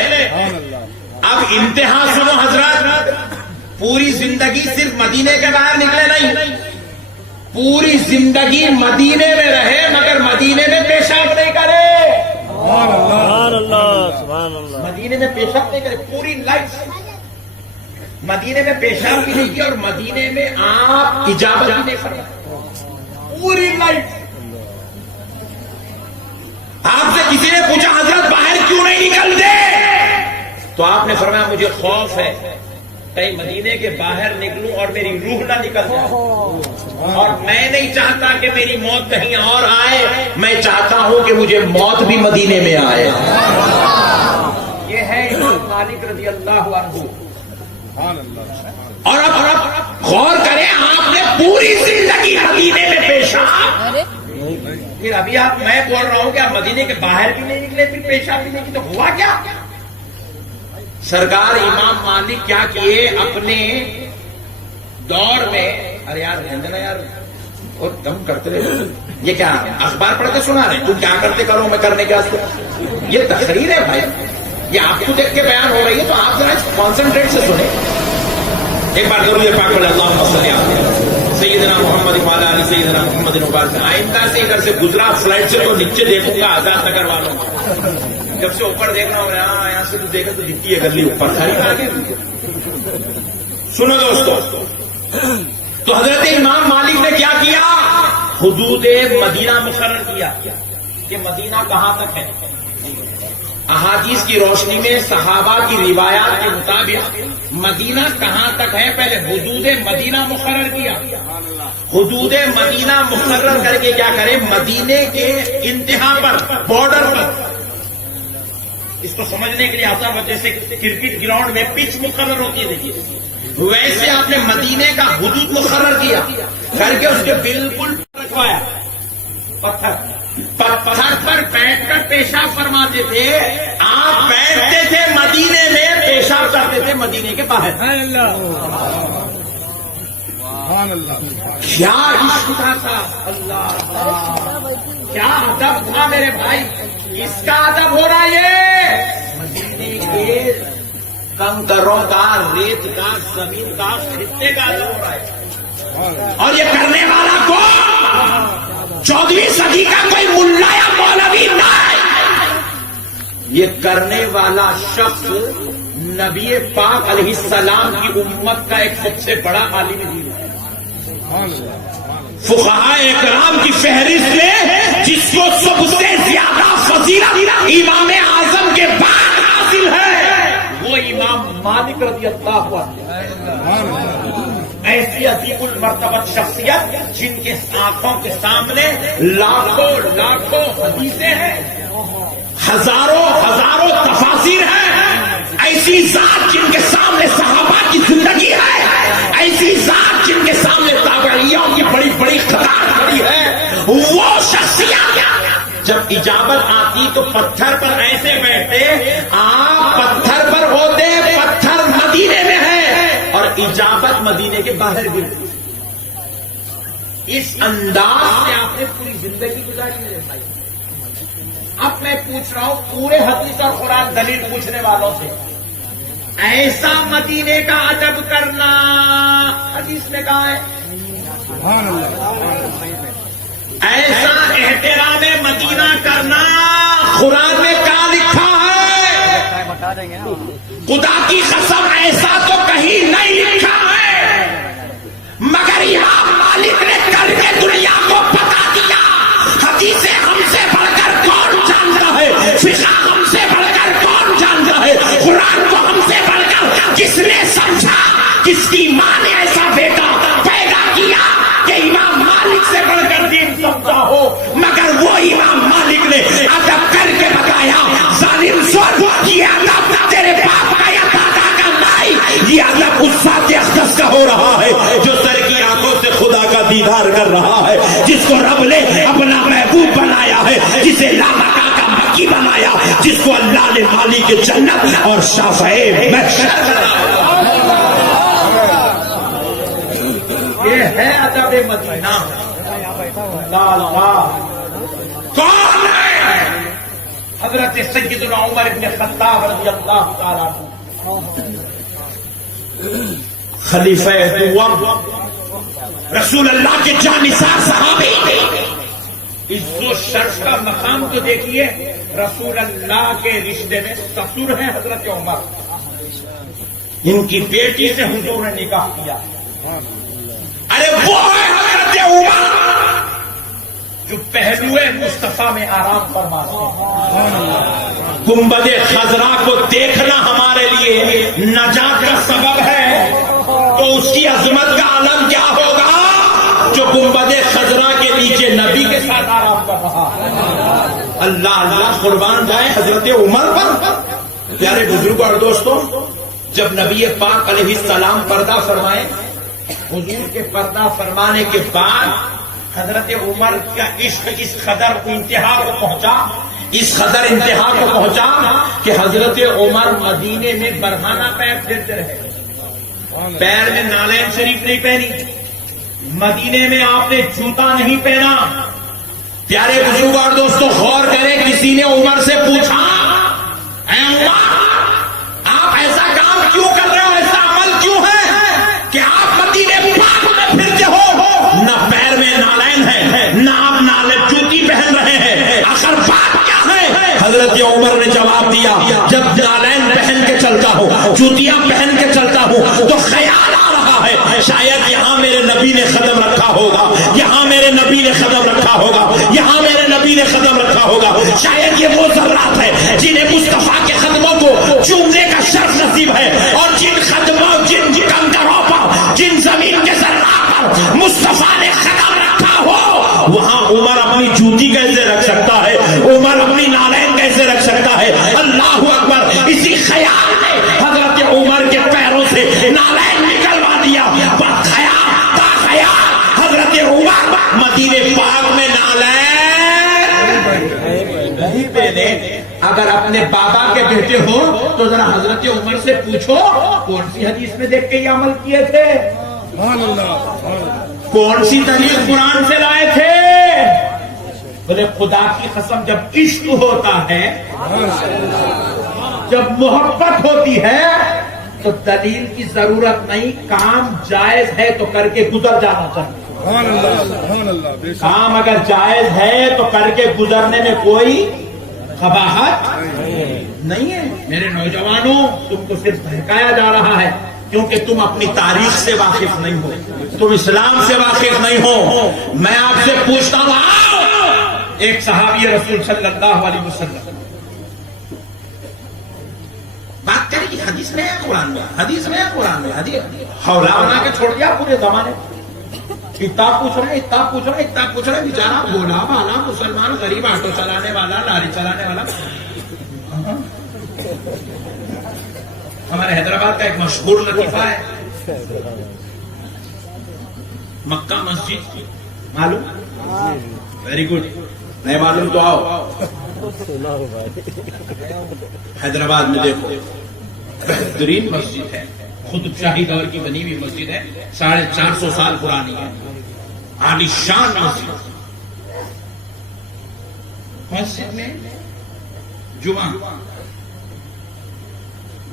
اب انتہا سنو حضرات، پوری زندگی صرف مدینے کے باہر نکلے نہیں، پوری زندگی مدینے میں رہے مگر مدینے میں پیشاب نہیں کرے. سبحان اللہ سبحان اللہ. مدینے میں پیشاب نہیں کرے. پوری لائف مدینے میں پیشاب بھی نہیں کیا اور مدینے میں آپ اجابت بھی نہیں فرمایا. پوری لائف. آپ سے کسی نے پوچھا حضرت باہر کیوں نہیں نکلتے؟ تو آپ نے فرمایا مجھے خوف ہے کہیں مدینے کے باہر نکلوں اور میری روح نہ نکل جائے، اور میں نہیں چاہتا کہ میری موت کہیں اور آئے، میں چاہتا ہوں کہ مجھے موت بھی مدینے میں آئے. یہ ہے امام مالک رضی اللہ عنہ. اور اب غور کریں، آپ نے پوری زندگی مدینے میں پیشاب، پھر ابھی آپ میں بول رہا ہوں کہ آپ مدینے کے باہر بھی نہیں نکلے پھر پیشاب بھی نہیں کی، تو ہوا کیا؟ سرکار امام مالک کیا کیے اپنے دور میں؟ ارے یار نا یار، اور دم کرتے رہے. یہ کیا اخبار پڑھ کے سنا رہے؟ تم کیا کرتے کرو میں کرنے کے واسطے. یہ تقریر ہے بھائی، یہ آپ کو دیکھ کے بیان ہو رہی ہے، تو آپ ذرا کانسنٹریٹ سے سنیں. ایک بار ضرور پاک بولے اللہم صلی علی سیدنا محمد وعلی آل سیدنا محمد وبارک. آئندہ سے ادھر سے گزرا فلائٹ سے تو نیچے دیکھوں گا آزاد نگر والوں کو. جب سے اوپر دیکھنا ہو رہا ہے، یہاں سے تو دیکھا تو دکھتی ہے گلی اوپر. سنو دوستو، تو حضرت امام مالک نے کیا کیا؟ حدود مدینہ مقرر کیا کہ مدینہ کہاں تک ہے۔ احادیث کی روشنی میں صحابہ کی روایات کے مطابق مدینہ کہاں تک ہے، پہلے حدود مدینہ مقرر کیا۔ حدود مدینہ مقرر کر کے کیا کرے، مدینے کے انتہا پر، بارڈر پر، اس کو سمجھنے کے لیے آسان ہے، جیسے کرکٹ گراؤنڈ میں پچ مقرر ہوتی ہے، دیکھیے ویسے آپ نے مدینے کا حدود مقرر کیا کر کے اس کے بالکل رکھوایا، پتھر پر بیٹھ کر پیشاب فرماتے تھے۔ آپ بیٹھتے تھے مدینے میں، پیشاب کرتے تھے مدینے کے باہر۔ کیا عشق تھا، اللہ کیا ادب تھا میرے بھائی، اس کا ادب ہو رہا ہے مدینے کے کنکروں کا، ریت کا، زمین کا، خطے کا ادب ہو رہا ہے۔ اور یہ کرنے والا کون؟ 14ویں صدی کا کوئی ملا یا مولوی نہیں، یہ کرنے والا شخص نبی پاک علیہ السلام کی امت کا ایک سب سے بڑا عالم دین ہے۔ فقہاء اکرام کی فہرست میں جس کو سب سے زیادہ فضیلت امام اعظم کے بعد حاصل ہے وہ امام مالک رضی اللہ عنہ، ایسی عظیم المرتبت شخصیت جن کے آنکھوں کے سامنے لاکھوں لاکھوں حدیثیں ہیں، ہزاروں ہزاروں تفاسیر ہیں، ایسی ذات جن کے سامنے صحابہ کی زندگی ہے، ایسی ذات جن کے سامنے تابعیوں کی بڑی بڑی قطار کھڑی ہے، وہ شخصیت جب اجابت آتی تو پتھر پر ایسے بیٹھتے، آپ پتھر پر ہوتے، پتھر مدینے میں ہے اور اجابت مدینے کے باہر گرتی۔ اس انداز سے آپ نے پوری زندگی گزاری میرے بھائی۔ اب میں پوچھ رہا ہوں پورے حدیث اور قرآن دلیل پوچھنے والوں سے، ایسا مدینے کا ادب کرنا حدیث میں کہا ہے؟ ایسا احترام مدینہ کرنا قرآن میں کہاں لکھا ہے؟ خدا کی قسم ایسا تو کہیں نہیں لکھا ہے، مگر امام مالک نے کر کے دنیا کو بتا دیا۔ حدیثیں ہم سے بڑھ کر کون جانتا ہے، فقہ ہم سے بڑھ کر کون جانتا ہے، قرآن کو ہم سے بڑھ کر کس نے سمجھا، کس کی ماں نے ایسا بیٹا پیدا کیا کہ امام مالک سے بڑھ کر دین سمجھا ہو، مگر وہ امام مالک نے ادب کر کے بتایا، ظالم سن یہ ادب تیرے باپ کا یا دادا کا نہیں، یہ ادب اس ذات اقدس کا ہو رہا ہے جو سر کی آنکھوں سے خدا کا دیدار کر رہا ہے، جس کو رب نے اپنا محبوب بنایا ہے، جسے لامکا کا مکی بنایا، جس کو اللہ نے مالی کے جنت اور شافعِ محشر بنایا۔ یہ ہے ادب مدینہ۔ کون ہے؟ حضرت سیدنا عمر بن خطاب رضی اللہ تعالیٰ عنہ، خلیفہ دوم، رسول اللہ کے جانثار صحابی، عزت و شرف کا مقام تو دیکھیے، رسول اللہ کے رشتے میں سسر ہیں حضرت عمر، ان کی بیٹی سے حضور نے نکاح کیا۔ ارے وہ ہے حضرت عمر جو پہلو مصطفیٰ میں آرام فرماتے ہیں۔ گنبد خضرا کو دیکھنا ہمارے لیے نجات کا سبب ہے، تو اس کی عظمت کا عالم کیا ہوگا جو گنبد خضرا کے نیچے نبی کے ساتھ آرام کر رہا ہے۔ اللہ اللہ قربان جائے حضرت عمر پر۔ پیارے بزرگوں اور دوستوں، جب نبی پاک علیہ السلام پردہ فرمائے، حضور کے پردہ فرمانے کے بعد حضرت عمر کا عشق اس قدر انتہا کو پہنچا، اس قدر انتہا کو پہنچا کہ حضرت عمر مدینے میں برہنہ پیر پھرتے رہے، پیر میں نالین شریف نہیں پہنی، مدینے میں آپ نے جوتا نہیں پہنا۔ پیارے بزرگوں اور دوستوں غور کریں، کسی نے عمر سے پوچھا، اے عمر آپ ایسا کام کیوں کر رہے ہو، ایسا عمل کیوں ہے کہ آپ مدینے پاک میں پھرتے ہو، نہ پیر میں نالین ہے، نہ آپ نالین جوتی پہن رہے ہیں، آخر بات کیا ہے؟ حضرت عمر نے جواب دیا جب نالین پہن کے چلتا ہوں جوتیاں پہن کے چلتا ہوں تو خیال آ رہا ہے شاید یہاں میرے نبی نے قدم رکھا ہوگا, یہاں میرے نبی نے قدم رکھا ہوگا, یہاں میرے نبی نے قدم رکھا ہوگا. شاید یہ وہ ذرات ہے جنہیں مصطفیٰ کے قدموں کو چومنے کا شرف نصیب ہے, اور جن قدموں جن کنکروں پر جن زمین کے ذرات پر مصطفیٰ نے قدم رکھا ہو وہاں عمر اپنی جوتی کیسے رکھ سکتا ہے, عمر اپنی نالین کیسے رکھ سکتا ہے. اللہ اکبر. اسی خیال میں حضرت عمر کے پیروں سے نالین نکلوا دیا. حضرت عمر مدینے پاک میں نالین نہیں پہنے. اگر اپنے بابا کے بیٹے ہو تو ذرا حضرت عمر سے پوچھو کون سی حدیث میں دیکھ کے یہ عمل کیے تھے, کون سی دلیل قرآن سے لائے تھے. بولے خدا کی قسم جب عشق ہوتا ہے, جب محبت ہوتی ہے تو دلیل کی ضرورت نہیں, کام جائز ہے تو کر کے گزر جانا چاہیے. کام اگر جائز ہے تو کر کے گزرنے میں کوئی قباحت نہیں ہے. میرے نوجوانوں تم کو صرف بہکایا جا رہا ہے کیونکہ تم اپنی تاریخ سے واقف نہیں ہو, تم اسلام سے واقف نہیں ہو. میں آپ سے پوچھتا ہوں, ایک صحابی رسول صلی اللہ علیہ وسلم بات کرے گی حدیث میں ہے قرآن میں, حدیث میں ہے قرآن میں, حدیث حوالہ بنا کے چھوڑ دیا پورے زمانے. اتنا پوچھ رہے اتنا پوچھ رہے اتنا پوچھ رہے, بیچارہ بولا والا مسلمان غریب آٹو چلانے والا لاری چلانے والا. ہمارے حیدرآباد کا ایک مشہور لطیفہ ہے, مکہ مسجد معلوم, ویری گڈ, نہیں معلوم تو آؤ حیدرآباد میں دیکھو بہترین مسجد ہے, قطب شاہی دور کی بنی ہوئی مسجد ہے, 450 سال پرانی ہے, عالی شان مسجد. مسجد میں جمعہ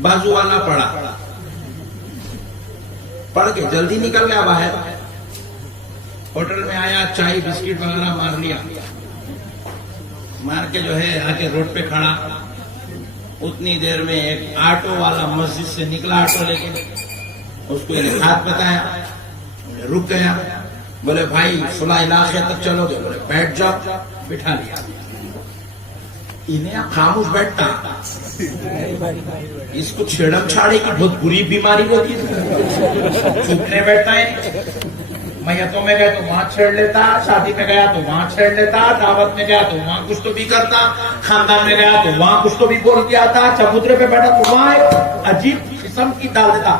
بازو والا پڑھ کے جلدی نکل گیا باہر, ہوٹل میں آیا چائے بسکٹ وغیرہ مار لیا, مار کے جو ہے آگے روڈ پہ کھڑا. اتنی دیر میں ایک آٹو والا مسجد سے نکلا آٹو لے کے, اس کو ایک ہاتھ بتایا, رک گیا. بولے بھائی فلاں علاقے تک چلو گے, بولے بیٹھ جاؤ, بٹھا لیا. انہیں خاموش بیٹھتا, اس کو چھیڑم چھاڑے کی بہت بری بیماری ہوتی ہے, چھپنے بیٹھتا ہے. میتوں میں گیا تو وہاں چھیڑ لیتا, شادی میں گیا تو وہاں چھیڑ لیتا, دعوت میں گیا تو وہاں کچھ تو بھی کرتا, خاندان میں گیا تو وہاں کچھ تو بھی بول دیا تھا, چبوترے پہ بیٹھا تو وہاں ایک عجیب قسم کی ڈال دیتا.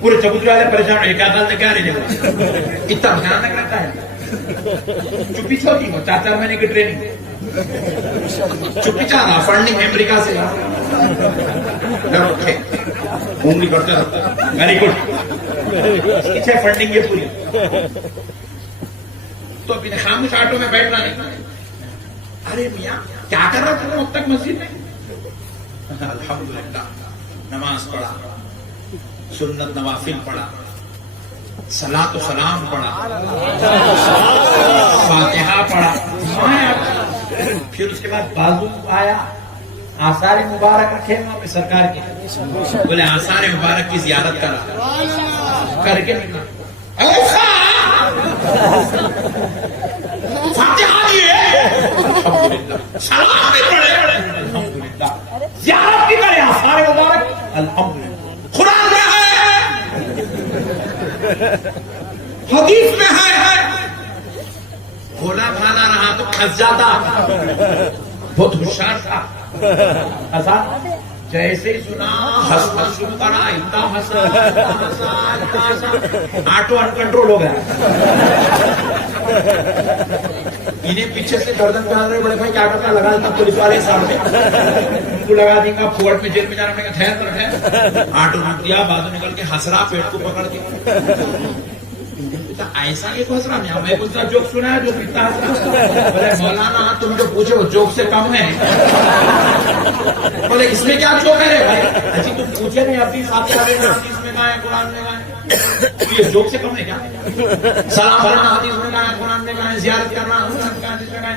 پورے چبوترے والے پریشان ہوئے, کیا ڈالتے کیا نہیں دیکھا, اتنا بھیانک رہتا ہے. چپی چھوٹی ہو, 4 مہینے کی ٹریننگ, چپی چاہ رہا, فنڈنگ امریکہ سے گھومنی کرتے رہتا. ویری گڈ, پیچھے فنڈنگ یہ پوری. تو ابھی خاموش آٹو میں بیٹھنا نہیں. ارے میاں کیا کر رہا تھا اب تک مسجد میں؟ الحمدللہ نماز پڑھا, سنت نوافل پڑھا, صلاۃ و سلام پڑھا, فاتحہ پڑھا. پھر اس کے بعد بازو آیا, آثار مبارک رکھے وہاں پہ سرکار کے, بولے آثار مبارک کی زیارت کرا, کر کے نکلا. فاتحہ دیے, الحمدللہ, سلام بھی پڑھے, الحمدللہ, زیارت بھی کرے, آثار مبارک, الحمدللہ. قرآن میں ہے, حدیث میں ہے. بولا کھانا رہا تو کھس جاتا, بہت ہوشیار تھا. جیسے ہی سنا ہنسنا شروع کرا, اتنا ہنسا, آٹو ان کنٹرول ہو گیا. انہیں پیچھے سے گردن پہ آ رہے, بڑے بھائی کیا کرتا, لگا دیتا پولیس والے سامنے, ان کو لگا دیں گا, فورٹ میں جیل میں جانا پڑے گا. ٹھہر کر ٹھہر, آٹو رک دیا, بازو نکل کے ہنس رہا, پیٹ کو پکڑ کے. ایسا یہ ہنس رہا نہیں, میں کچھ سا جوک سنا ہے جو اتنا ہنس رہا. بولے مولانا تم جو پوچھے وہ جوک سے کم ہے. بولے اس میں کیا جوک ہے بھائی, اچھی تم پوچھے نہیں, اپنی ساتھی والے حدیث میں کہا ہے, قرآن میں کہا ہے, یہ جوک سے کم ہے کیا؟ سلام کرنا حدیث میں کہا ہے, قرآن میں کہا ہے, زیارت کرنا حدیث میں کہا ہے.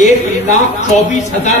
1,24,000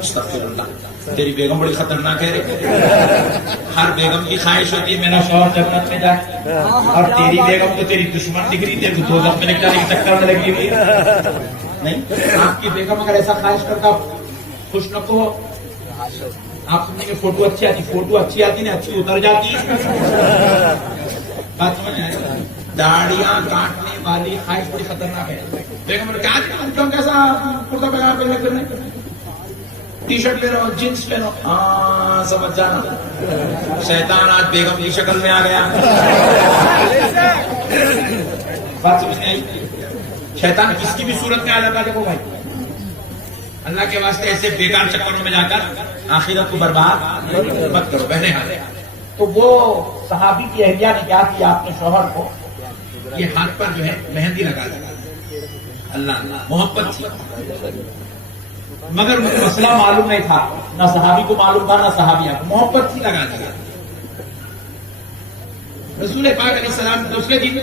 استغفراللہ، تیری بیگم بڑی خطرناک ہے رے۔ ہر بیگم کی خواہش ہوتی ہے میرا شوہر جنت میں جائے، اور تیری بیگم تو تیری دشمن دکھ رہی، تیرے کو دوزخ میں نکالنے کے چکر میں لگی ہوئی ہے۔ نہیں، آپ کی بیگم اگر ایسا خواہش کرتا خوش نقو ہو، آپ سننے کے فوٹو اچھی آتی، فوٹو اچھی آتی نا، اچھی اتر جاتی ہے۔ بات سمجھ آئے؟ داڑیاں کاٹنے والی خواہش بڑی خطرناک ہے۔ بیگم نے کہا کیوں کیسا کرتا پاجامہ پہنے کرنے، ٹی شرٹ پہنو، جینس پہنو، ہاں سمجھ جانا شیطان آج بیگم کی شکل میں آ گیا۔ بات سمجھ نہیں آئی؟ شیطان کس کی بھی صورت میں آ جاتا ہے۔ دیکھو بھائی، اللہ کے واسطے ایسے بیکار چکروں میں جا کر آخرت کو برباد مت کرو بہنے ہاتھ۔ تو وہ صحابی کی اہلیہ نے کیا کیا، اپنے شوہر کو یہ ہاتھ پر جو ہے مہندی لگا دیا۔ اللہ محبت تھی، مگر مسئلہ معلوم نہیں تھا، نہ صحابی کو معلوم تھا نہ صحابیہ کو، محبت تھی لگا دیا۔ رسول پاک علیہ السلام دوسرے دن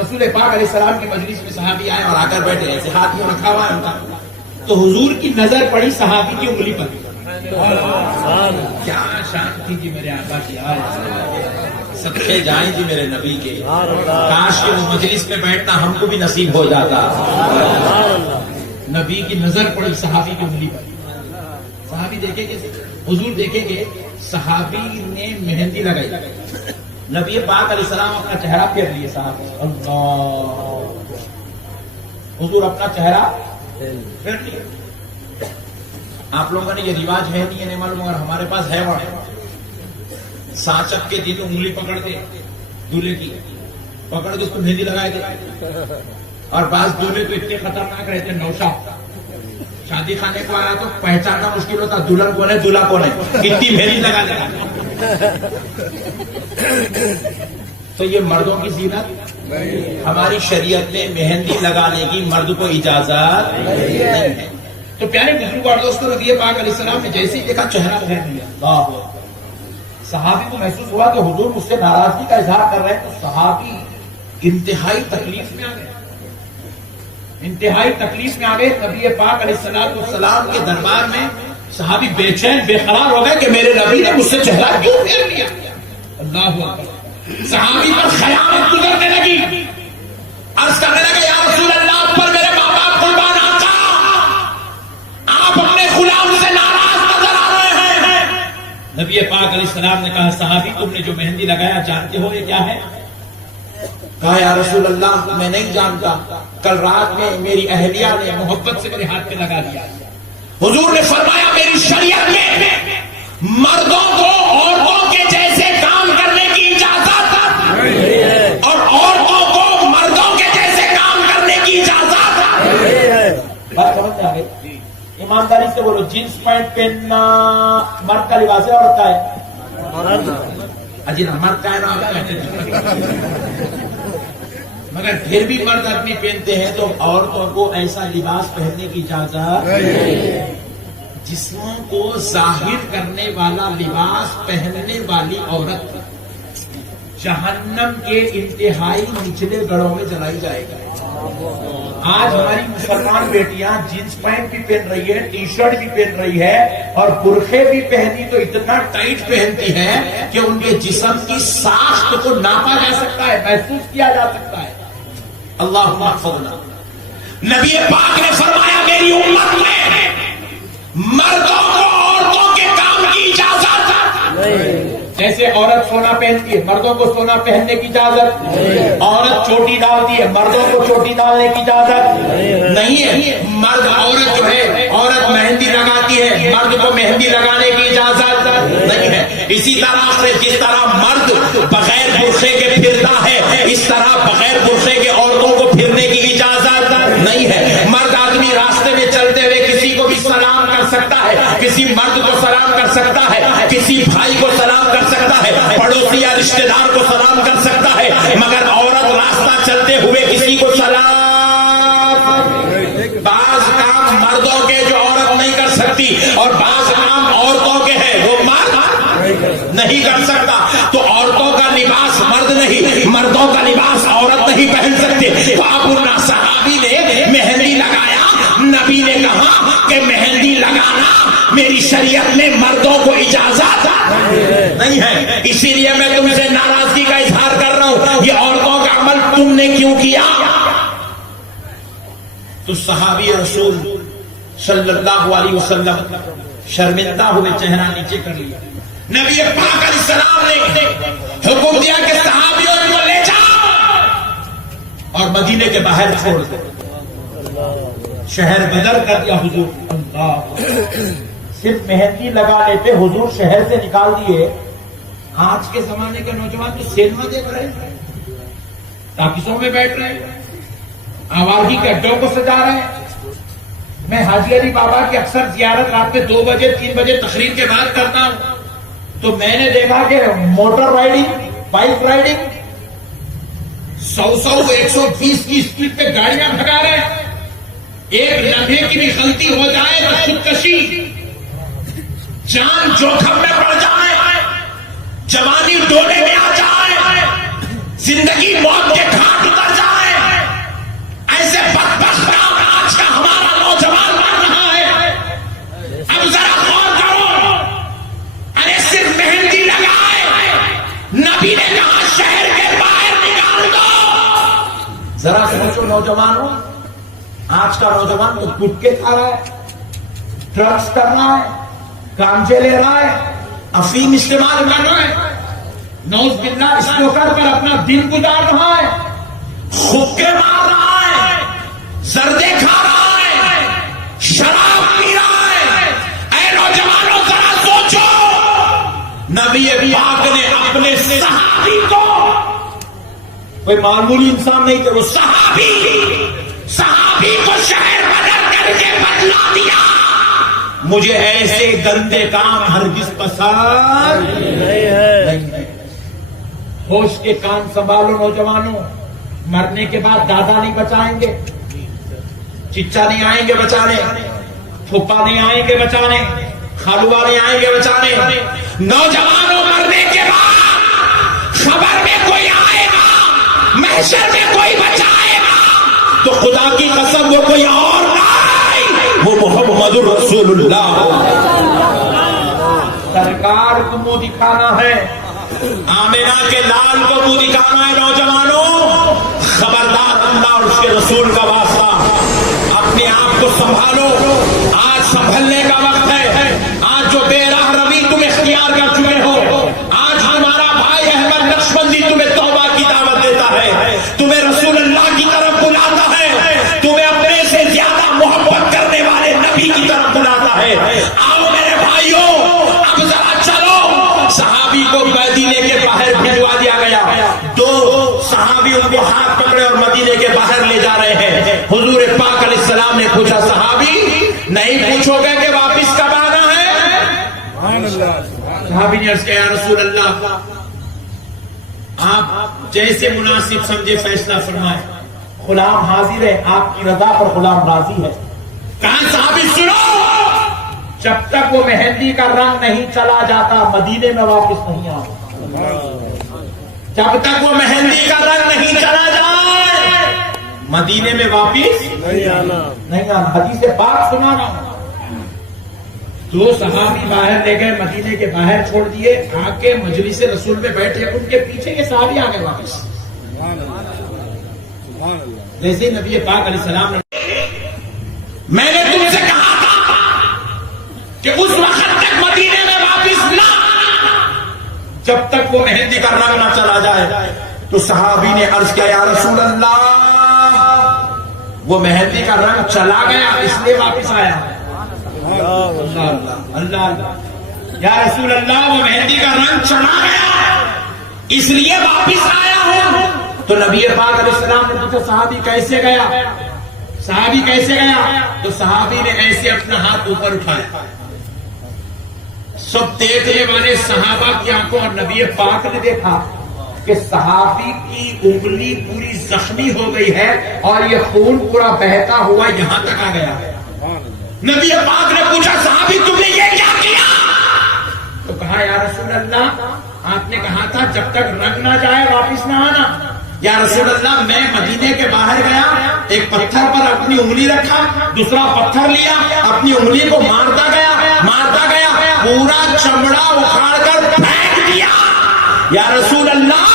رسول پاک علیہ السلام کی مجلس میں صحابی آئے اور آ کر بیٹھے، ایسے ہاتھ میں رکھا ہوا ہے ان کا، تو حضور کی نظر پڑی صحابی کی انگلی پر۔ کیا شان تھی جی میرے آقا کی، صدقے جائیں جی میرے نبی کے، کاش کہ وہ مجلس میں بیٹھنا ہم کو بھی نصیب ہو جاتا۔ نبی کی نظر پڑی صحابی کی انگلی پر۔ صحابی دیکھیں گے، حضور دیکھیں گے، صحابی نے مہندی لگائی، نبی پاک علیہ السلام اپنا چہرہ پھیر لیے صحابی، اللہ، حضور اپنا چہرہ پھیر لیے۔ آپ لوگوں نے یہ رواج ہے نہیں ہے نہیں معلوم، مگر ہمارے پاس ہے وہ، سانچک کے دن انگلی پکڑتے دولہے کی، پکڑ کے اس کو مہندی لگائے تھے، اور بعض دولہے تو اتنے خطرناک رہتے، نوشا شادی خانے کو آیا تو پہچاننا مشکل ہوتا دلہن کون ہے دولہا کون ہے، اتنی مہندی لگا دیتا۔ تو یہ مردوں کی زینت، ہماری شریعت میں مہندی لگانے کی مرد کو اجازت نہیں ہے۔ تو پیارے بزرگوار دوستوں، نبی پاک علیہ السلام نے جیسے ہی دیکھا چہرہ پھیر لیا، صحابی کو محسوس ہوا کہ حضور مجھ سے ناراضگی کا اظہار کر رہے ہیں، تو صحابی انتہائی تکلیف میں آ گئے، انتہائی تکلیف میں آ گئے۔ نبی پاک علیہ السلام کے دربار میں صحابی بے چین بے قرار ہو گئے کہ میرے نبی نے مجھ سے چہرہ کیوں پھیر لیا۔ اللہ اکبر، صحابی پر خیانت گزرنے لگی، عرض کرنے لگا یا رسول اللہ، آپ پر میرے ماں باپ قربان آقا، آپ اپنے غلام سے ناراض نظر آ رہے ہیں۔ نبی پاک علیہ السلام نے کہا صحابی تم نے جو مہندی لگایا جانتے ہو یہ کیا ہے؟ کہا یا رسول اللہ میں نہیں جانتا، کل رات میں میری اہلیہ نے محبت سے میرے ہاتھ پہ لگا دیا۔ حضور نے فرمایا میری شریعت میں مردوں کو عورتوں کے جیسے کام کرنے کی اجازت ہے، اور عورتوں کو مردوں کے جیسے کام کرنے کی اجازت ہے۔ بات سمجھ میں آ گئی؟ ایمانداری سے بولو، جینس پینٹ پہننا مرد کا لباس ہے عورت کا ہے؟ اجی مرد کا ہے نا، مگر پھر بھی مرد اپنی پہنتے ہیں تو عورتوں کو ایسا لباس پہننے کی اجازت ہے۔ جسموں کو ظاہر کرنے والا لباس پہننے والی عورت جہنم کے انتہائی نچلے گڑھوں میں جلائی جائے گی۔ آج ہماری مسلمان بیٹیاں جینس پینٹ بھی پہن رہی ہے، ٹی شرٹ بھی پہن رہی ہے، اور برقعے بھی پہنی تو اتنا ٹائٹ پہنتی ہے کہ ان کے جسم کی ساخت کو ناپا جا سکتا ہے، محسوس کیا جا سکتا ہے۔ اللہ احفظنا۔ نبی پاک نے فرمایا میری امت میں مردوں کو عورتوں کے کام کی اجازت ہے۔ جیسے عورت سونا پہنتی ہے، مردوں کو سونا پہننے کی اجازت، عورت چوٹی ڈالتی ہے، مردوں کو چوٹی ڈالنے کی اجازت نہیں ہے۔ مرد عورت جو ہے، عورت مہندی لگاتی ہے، مرد کو مہندی لگانے کی اجازت نہیں ہے۔ اسی طرح سے جس طرح مرد بغیر برقعے کے پھرتا ہے، اس طرح بغیر برقعے کے عورتوں کو پھرنے کی اجازت نہیں ہے۔ مرد آدمی راستے میں چلتے ہوئے کسی کو بھی سلام کر سکتا ہے، کسی مرد کو سلام کر سکتا ہے، کسی بھائی کو سلام کر سکتا ہے، پڑوسی یا رشتہ دار کو سلام کر سکتا ہے، مگر عورت راستہ چلتے ہوئے کسی کو سلام، بعض کام مردوں کے جو عورت نہیں کر سکتی اور بعض کام عورتوں کے ہیں وہ مرد نہیں کر سکتا۔ تو عورتوں کا لباس مرد نہیں، مردوں کا لباس عورت نہیں پہن سکتے۔ تو ابو صحابی نے مہندی لگایا، نبی نے کہا میری شریعت میں مردوں کو اجازت نہیں ہے. اسی لیے میں تم سے ناراضگی کا اظہار کر رہا ہوں. یہ عورتوں کا عمل تم نے کیوں کیا؟ تو صحابی رسول صلی اللہ علیہ وسلم شرمندہ ہوئے چہرہ نیچے کر لیا. نبی پاک علیہ السلام نے حکم دیا کہ صحابیوں کو لے جاؤ اور مدینے کے باہر چھوڑ دو. شہر بدر کر دیا حضور. اللہ، صرف مہندی لگا لیتے حضور شہر سے نکال دیے. آج کے زمانے کے نوجوان تو سینما دیکھ رہے ہیں، ٹاکیزوں میں بیٹھ رہے ہیں، آوارگی کے اڈوں کو سجا رہے ہیں. میں حاجی علی بابا کی اکثر زیارت رات میں 2 بجے 3 بجے تقریر کے بعد کرتا ہوں، تو میں نے دیکھا کہ موٹر رائڈنگ، بائک رائڈنگ 100 120 کی اسپیڈ پہ گاڑیاں بھگا رہے ہیں. ایک لمحے کی بھی غلطی ہو جائے تو خودکشی، جان جوکھم میں پڑ جائے، جوانی ڈولے میں آ جائے، زندگی موت کے گھاٹ اتر جائے. ایسے بدبخت آج کا ہمارا نوجوان بن رہا ہے. اب ذرا غور کرو. ارے صرف مہندی لگائے، نبی نے کہا شہر کے باہر نکال دو. ذرا سوچو نوجوانوں، آج کا نوجوان تو گٹکے کھا رہا ہے، ڈرگس کر رہا ہے، گانجے لے رہا ہے، افیم استعمال کر رہا ہے، نوز باللہ اسنوکر پر اپنا دن گزار رہا ہے، حقے مار رہا ہے، زردے کھا رہا ہے، شراب پی رہا ہے. اے نوجوانوں ذرا سوچو. نبی پاک نے اپنے صحابی کو، کوئی معمولی انسان نہیں تھے وہ، صحابی کو شہر بدل کر کے بدلا دیا. مجھے ایسے گندے کام ہرگز پسند نہیں ہے. نہیں ہے. ہوش کے کان سنبھالو نوجوانوں. مرنے کے بعد دادا نہیں بچائیں گے، چچا نہیں آئیں گے بچانے، پھوپھا نہیں آئیں گے بچانے، خالوبا نہیں آئیں گے بچانے. نوجوانوں مرنے کے بعد خبر میں کوئی آئے گا، محشر میں کوئی بچائے گا تو خدا کی قسم وہ کوئی اور نہیں، وہ محمد رسول اللہ. سرکار کو منہ دکھانا ہے، آمینہ کے لال کو منہ دکھانا ہے. نوجوانوں خبردار، اللہ اور اس کے رسول کا واسطہ، اپنے آپ کو سنبھالو. آج سنبھلنے کا وقت ہے. آج جو بے راہ روی تم اختیار کر چکے ہو، آج ہمارا بھائی احمد نقشبندی تمہیں توبہ کی دعوت دیتا ہے، تمہیں رسول اللہ کی طرف بلاتا ہے، تمہیں اپنے سے زیادہ محبت کرنے والے نبی کی طرف بلاتا ہے. آؤ میرے بھائیوں، اب ذرا چلو. صحابی کو مدینے کے باہر بھجوا دیا گیا. 2 صحابی ان کو ہاتھ پکڑے اور مدینے کے باہر لے جا رہے ہیں. حضور پاک علیہ السلام نے پوچھا، صحابی نہیں پوچھو گے کہ واپس کب آنا ہے؟ صحابی نے عرض کیا، یا رسول اللہ آپ جیسے مناسب سمجھے فیصلہ فرمائے. غلام حاضر ہے، آپ کی رضا پر غلام راضی ہے. کہاں صحابی سنو، جب تک وہ مہندی کا رنگ نہیں چلا جاتا مدینے میں واپس نہیں آتا. جب تک وہ مہندی کا رنگ نہیں چلا جائے مدینے میں واپس نہیں آنا. نہیں آنا. حدیث پاک سنا رہا ہوں. 2 صحابی باہر لے گئے، مدینے کے باہر چھوڑ دیے، آ کے مجلس رسول میں بیٹھے. ان کے پیچھے یہ صحابی آ گئے واپس. جیسے نبی پاک علیہ السلام نے، میں نے تم سے کہا تھا کہ اس وقت تک مدینے میں واپس نہ جب تک وہ مہندی کا رنگ نہ چلا جائے. تو صحابی نے عرض کیا، یا رسول اللہ وہ مہندی کا رنگ چلا گیا اس لیے واپس آیا. اللہ اللہ، یا رسول اللہ وہ مہندی کا رنگ چلا گیا اس لیے واپس آیا ہوں. تو نبی پاک علیہ السلام نے پوچھا، صحابی کیسے گیا؟ صحابی کیسے گیا؟ تو صحابی نے ایسے اپنا ہاتھ اوپر اٹھایا. سب دیکھنے والے صحابہ کی آنکھوں اور نبی پاک نے دیکھا کہ صحابی کی انگلی پوری زخمی ہو گئی ہے اور یہ خون پورا بہتا ہوا یہاں تک آ گیا. نبی پاک نے پوچھا، صحابی تم نے یہ کیا کیا؟ تو کہا، یا رسول اللہ آپ نے کہا تھا جب تک رنگ نہ جائے واپس نہ آنا. یا رسول اللہ میں مدینے کے باہر گیا، ایک پتھر پر اپنی انگلی رکھا، دوسرا پتھر لیا، اپنی انگلی کو مارتا گیا، مارتا گیا, پورا چمڑا اکھاڑ کر پھینک دیا. یا رسول اللہ,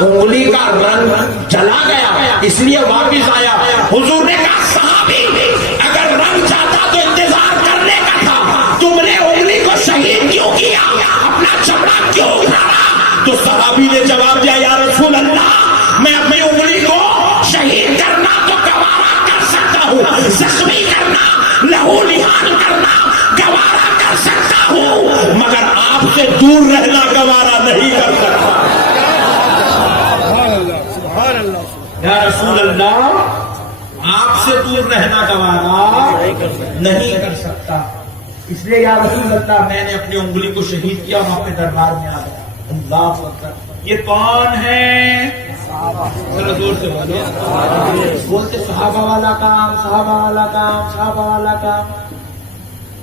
انگلی کا رنگ چلا گیا, اس لیے واپس آیا. حضور نے کہا صحابی, اگر رنگ جاتا تو انتظار کرنے کا تھا, تم نے انگلی کو شہید کیوں کیا, اپنا چمڑا کیوں اکھاڑا؟ تو صحابی نے جواب دیا, یا رسول اللہ, میں اپنی انگلی کو شہید کرنا تو گوارا کر سکتا ہوں, زخمی کرنا, لہو لہان کرنا گوارا کر سکتا ہوں, مگر آپ سے دور رہنا گوارا نہیں کر سکتا. سبحان اللہ. یا رسول اللہ, آپ سے دور رہنا گوارا نہیں کر سکتا, اس لیے یا رسول اللہ میں نے اپنی انگلی کو شہید کیا اور اپنے دربار میں آ گیا. اللہ اکبر. یہ کون ہے؟ ذرا زور سے بولتے, صحابہ والا کام, صحابہ والا کام, صحابہ والا کام.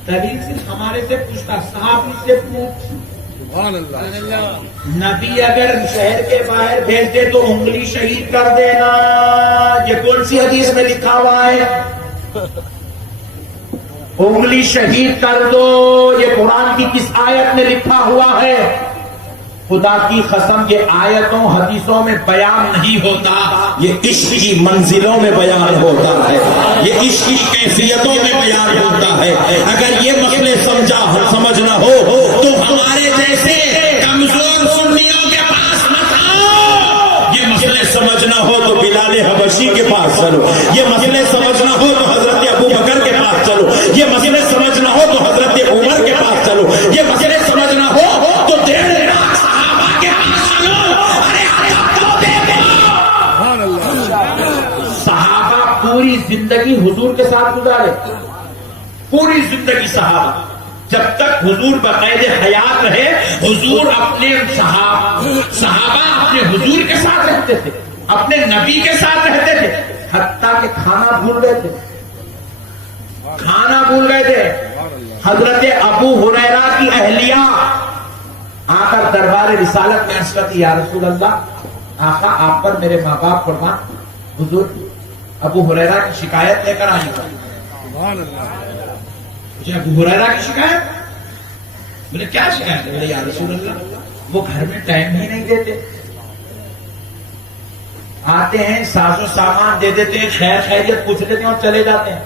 تبھی صرف ہمارے سے پوچھتا, صحابی سے پوچھ. سبحان اللہ. نبی اگر شہر کے باہر بھیج دے تو انگلی شہید کر دینا. یہ کون سی حدیث میں لکھا ہوا ہے؟ انگلی شہید کر دو. یہ قرآن کی کس آیت میں لکھا ہوا ہے؟ خدا کی قسم, یہ آیتوں حدیثوں میں بیان نہیں ہوتا, یہ عشق کی منزلوں میں بیان ہوتا ہے, یہ عشق کی کیفیتوں میں بیان ہوتا ہے. اگر یہ مسئلے سمجھنا ہو تو ہمارے جیسے کمزور سنیوں کے پاس مت آؤ. یہ مسئلے سمجھنا ہو تو بلال حبشی کے پاس چلو, یہ مسئلے سمجھنا ہو تو حضرت ابو بکر کے پاس چلو, یہ مسئلے سمجھنا ہو تو حضرت عمر کے پاس چلو, یہ مسئلے سمجھنا ہو تو 1.5 لاکھ صحابہ کے پاس چلو. صحابہ پوری زندگی حضور کے ساتھ گزارے, پوری زندگی صحابہ, جب تک حضور بقید حیات رہے, حضور اپنے صحابہ اپنے حضور کے ساتھ رہتے تھے, اپنے نبی کے ساتھ رہتے تھے, حتیٰ کہ کھانا بھول گئے تھے, کھانا بھول گئے تھے. حضرت ابو ہریرہ کی اہلیہ آ کر دربار رسالت میں عرض کرتی, یا رسول اللہ, آقا آپ پر میرے ماں باپ قربان. حضور ابو ہریرہ کی شکایت لے کر آئی. سبحان اللہ. مجھے ابو ہریرہ کی شکایت, بولے کیا شکایت ہے؟ بولے یا رسول اللہ, وہ گھر میں ٹائم ہی نہیں دیتے, آتے ہیں ساز و سامان دے دیتے ہیں, خیر خیریت پوچھ لیتے ہیں اور چلے جاتے ہیں,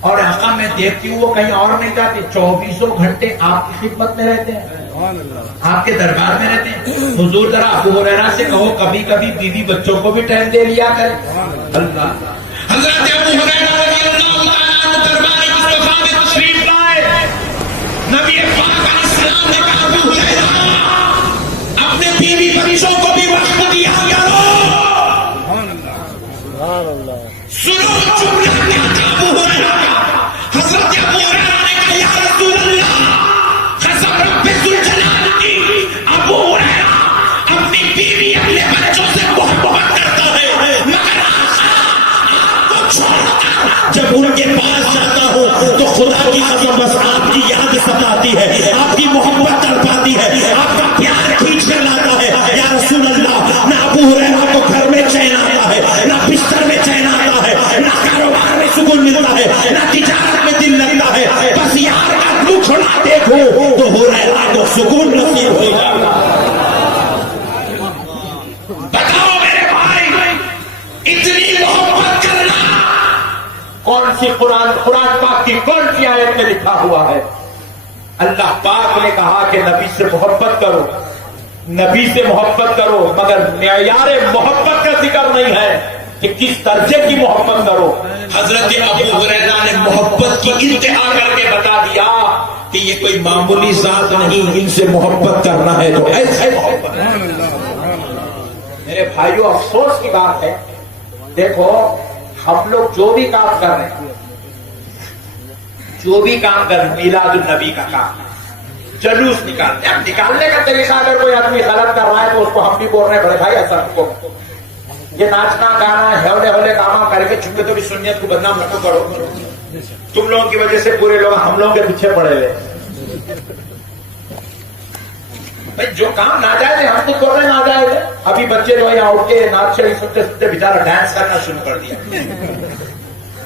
اور آقا میں دیکھتی ہوں وہ کہیں اور نہیں جاتے, 24 گھنٹے آپ کی خدمت میں رہتے ہیں, آپ کے دربار میں رہتے ہیں. حضور ذرا ابو ہریرہ سے کہو کبھی کبھی بیوی بچوں کو بھی ٹائم دے لیا کرے. اللہ. حضرت ابو ہریرہ رضی اللہ تعالیٰ عنہ دربار مصطفیٰ میں تشریف لائے. نبی پاک علیہ السلام نے کہا, ابو ہریرہ اپنے بیوی بچوں کو بھی وقت دیا کرو. سبحان اللہ. سنو جملہ کیا تھا ابو ہریرہ کا. حضرت ابو ہریرہ نے کہا, یا رسول اللہ, قسم رب ذوالجلال کی, ابو ہریرہ اپنی بیوی اپنے بچوں سے محبت کرتا ہے, مگر آپ کو چھوڑتا جب ان کے پاس جاتا ہوں تو خدا کی قسم بس آپ کی یاد ستاتی ہے, آپ کی محبت تڑپاتی ہے, آپ کا پیار کھینچ کر لاتا ہے. یا رسول اللہ, نہ ابو ہریرہ کو گھر میں چین آتا ہے, نہ بستر میں چین آتا ہے, نہ کاروبار میں سکون ملتا ہے, نہ تجارت میں دل لگتا ہے, بس یار کا دکھڑا دیکھو تو ہریرہ کو سکون نصیب ہوگا. بتاؤ میرے بھائی, اتنی محبت کرنا کون سی قرآن پاک کی کون سی آیت میں لکھا ہوا ہے؟ اللہ پاک نے کہا کہ نبی سے محبت کرو, نبی سے محبت کرو, مگر معیار محبت کا ذکر نہیں ہے کہ کس درجے کی محبت کرو. حضرت ابو ہریرہ نے محبت کی انتہا کر کے بتا دیا کہ یہ کوئی معمولی ذات نہیں, ان سے محبت کرنا ہے تو ایسے محبت. میرے بھائیوں, افسوس کی بات ہے, دیکھو ہم لوگ جو بھی کام کر رہے ہیں, جو بھی کام کر رہے ہیں, میلاد النبی کا کام, جلوس نکالتے ہیں. اب نکالنے کا طریقہ اگر کوئی آدمی غلط کر رہا ہے تو اس کو ہم بھی بول رہے ہیں, بڑے بھائی ایسا کو یہ ناچنا گانا ہولے ہولے کام کر کے چونکہ تو بھی سنیت کو بدنام نہ کرو. تم لوگوں کی وجہ سے پورے لوگ ہم لوگوں کے پیچھے پڑے ہوئے. بھائی جو کام ناجائز ہے ہم تو کر رہے ناجائز ہے. ابھی بچے جو یہاں اٹھ کے ناچ سنتے سنتے بیچارہ ڈانس کرنا شروع کر دیا.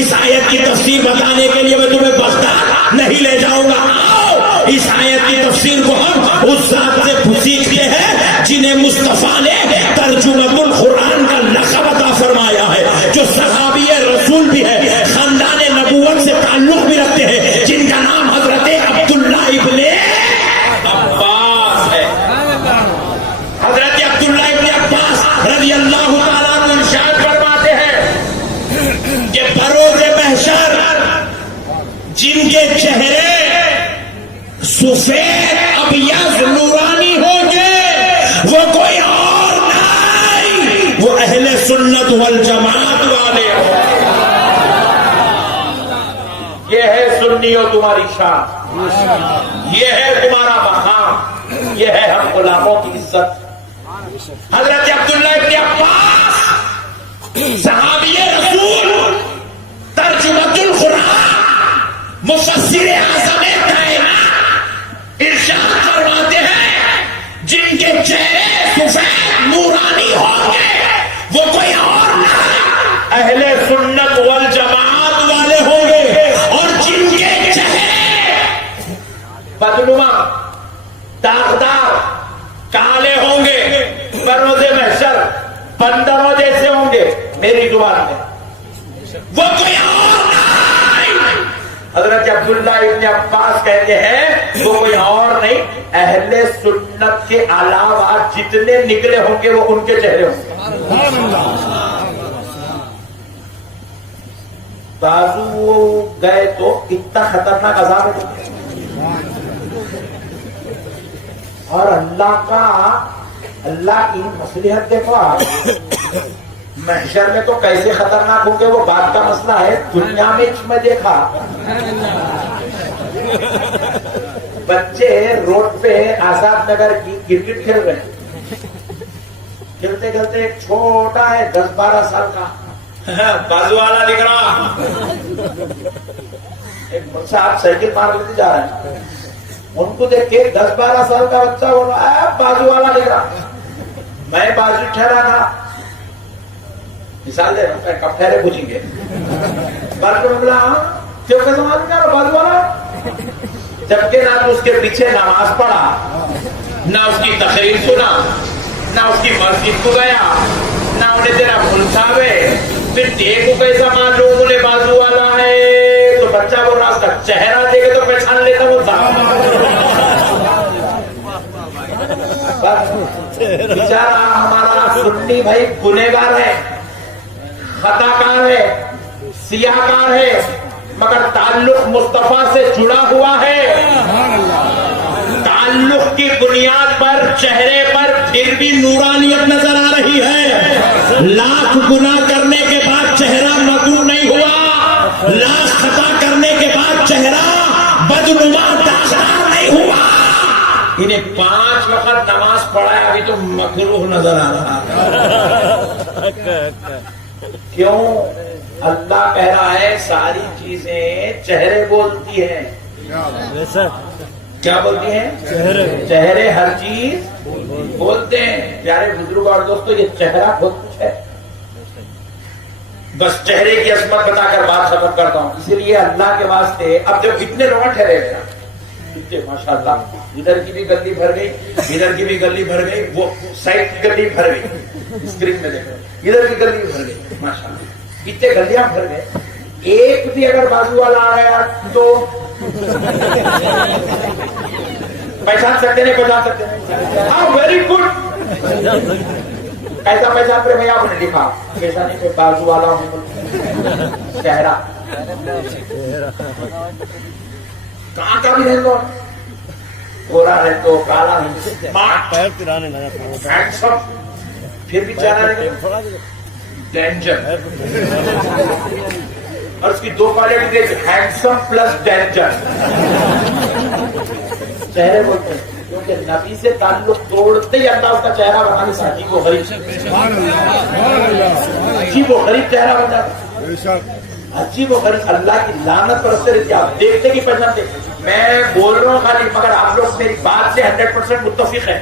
اس آیت کی تفسیر بتانے کے لیے میں تمہیں بغداد نہیں لے جاؤں گا. آؤ اس آیت کی تفسیر کو ہم اس ذات سے سیکھتے ہیں جنہیں مصطفیٰ نے ترجمۃ القرآن کا لقب عطا فرمایا ہے, جو صحابی رسول بھی ہے, خاندان نبوت سے تعلق بھی رکھتے ہیں, جن کا نام حضرت عبداللہ ابن عباس ہے. حضرت عبداللہ ابن عباس رضی اللہ تعالیٰ عنہ ارشاد فرماتے ہیں کہ بروز محشر جن کے چہرے سفید ابیض نورانی ہوں گے وہ کوئی اور نہیں, وہ اہل سنت والجماعت والے ہوں. یہ ہے سنیوں تمہاری شان, یہ ہے تمہارا مقام, یہ ہے ہم غلاموں کی عزت. حضرت عبداللہ ابن عباس صحابی رسول ترجمۃ القرآن مفسر اعظم کائنات ارشاد فرماتے ہیں جن کے چہرے سفید نورانی ہوں گے وہ کوئی اور نہیں, اہل سنت والجماعت والے ہوں گے, اور جن کے چہرے بدنما داغدار کالے ہوں گے بروز محشر بندروں جیسے ہوں گے میری زبان میں, وہ کوئی اور نہیں. حضرت عبداللہ ابن عباس کہتے ہیں وہ کوئی اور نہیں, اہل سنت کے علاوہ جتنے نکلے ہوں گے وہ ان کے چہرے ہوں گے. بازو گئے تو اتنا خطرناک عذاب ہے, اور اللہ کی مصلحت دیکھو آپ, محشر میں تو کیسے خطرناک ہوں گے وہ بات کا مسئلہ ہے. دنیا میں دیکھا بچے روڈ پہ آزاد نگر کی کرکٹ کھیل رہے ہیں, کھیلتے کھیلتے ایک چھوٹا ہے 10-12 سال کا بازو والا دکھ رہا, ایک صاحب سائیکل مار لیتے جا رہے ہیں, ان کو دیکھ کے 10-12 سال کا بچہ بول رہا ہے بازو والا دکھ رہا. میں بازو ٹھہرا تھا, مثال دے رہا ہوں, کب ٹھہرے پوچھیں گے بازو بولا کیوں کیسے معلوم کیا بازو والا, جبکہ نہ تو اس کے پیچھے نماز پڑھا, نہ اس کی تقریر سنا, نہ اس کی مسجد کو گیا, نہ انہیں تیرا ملساوے, پھر دیکھو کیسا معلوم انہیں بازو والا ہے. تو بچہ بول رہا اس کا چہرہ دیکھے تو پہچان لیتا بیچارہ ہمارا سنی بھائی گنہگار ہے, خطا کار ہے, سیاہ کار ہے, مگر تعلق مصطفیٰ سے جڑا ہوا ہے. تعلق کی بنیاد پر چہرے پر پھر بھی نورانیت نظر آ رہی ہے. لاکھ گناہ کرنے کے بعد چہرہ مدعو نہیں ہوا, لاکھ خطا کرنے کے بعد چہرہ بدنما داغدار نہیں ہوا. انہیں 5 وقت نماز پڑھایا ابھی تو مکروہ نظر آ رہا. کیوں؟ اللہ کہہ رہا ہے ساری چیزیں چہرے بولتی ہیں. کیا بولتی ہیں؟ چہرے ہر چیز بولتے ہیں. پیارے بزرگ اور دوستو, یہ چہرہ بہت کچھ ہے. بس چہرے کی عظمت بتا کر بات ختم کرتا ہوں. اسی لیے اللہ کے واسطے اب جب اتنے لوگ ٹھہرے ہوئے ماشاء اللہ, ادھر کی بھی گلی بھر گئی, ادھر کی بھی گلی بھر گئی, وہ سائڈ کی گلی بھر گئی, اسکرین میں دیکھو ادھر کی گلی بھر گئی ماشاء اللہ, اتنے گلیاں بھر گئے. ایک بھی اگر بازو والا آ گیا تو پہچان سکتے نہیں, پہچان سکتے نہیں. ہاں ویری گڈ. ایسا پہچان پہ بھائی آپ نے لکھا کیسا نہیں, بازو والا ہوں, چہرہ کہاں کا بھی رہتا, گورا رہے تو کالا نہیں, پھر بھی چہرہ رہے ڈینجر. اور اس کی 2 کوالٹی دیکھ, ہینڈسم پلس ڈینجر. چہرے بولتے ہیں کیونکہ نبی سے تعلق توڑتے ہی اللہ اس کا چہرہ بنانے سے عجیب و غریب, عجیب و غریب چہرہ بن جاتا, عجیب و غریب. اللہ کی لعنت برستے رہتی ہے, آپ دیکھتے کہ پہچانتے. میں بول رہا ہوں خالی, مگر آپ لوگ میری بات سے 100% متفق ہیں.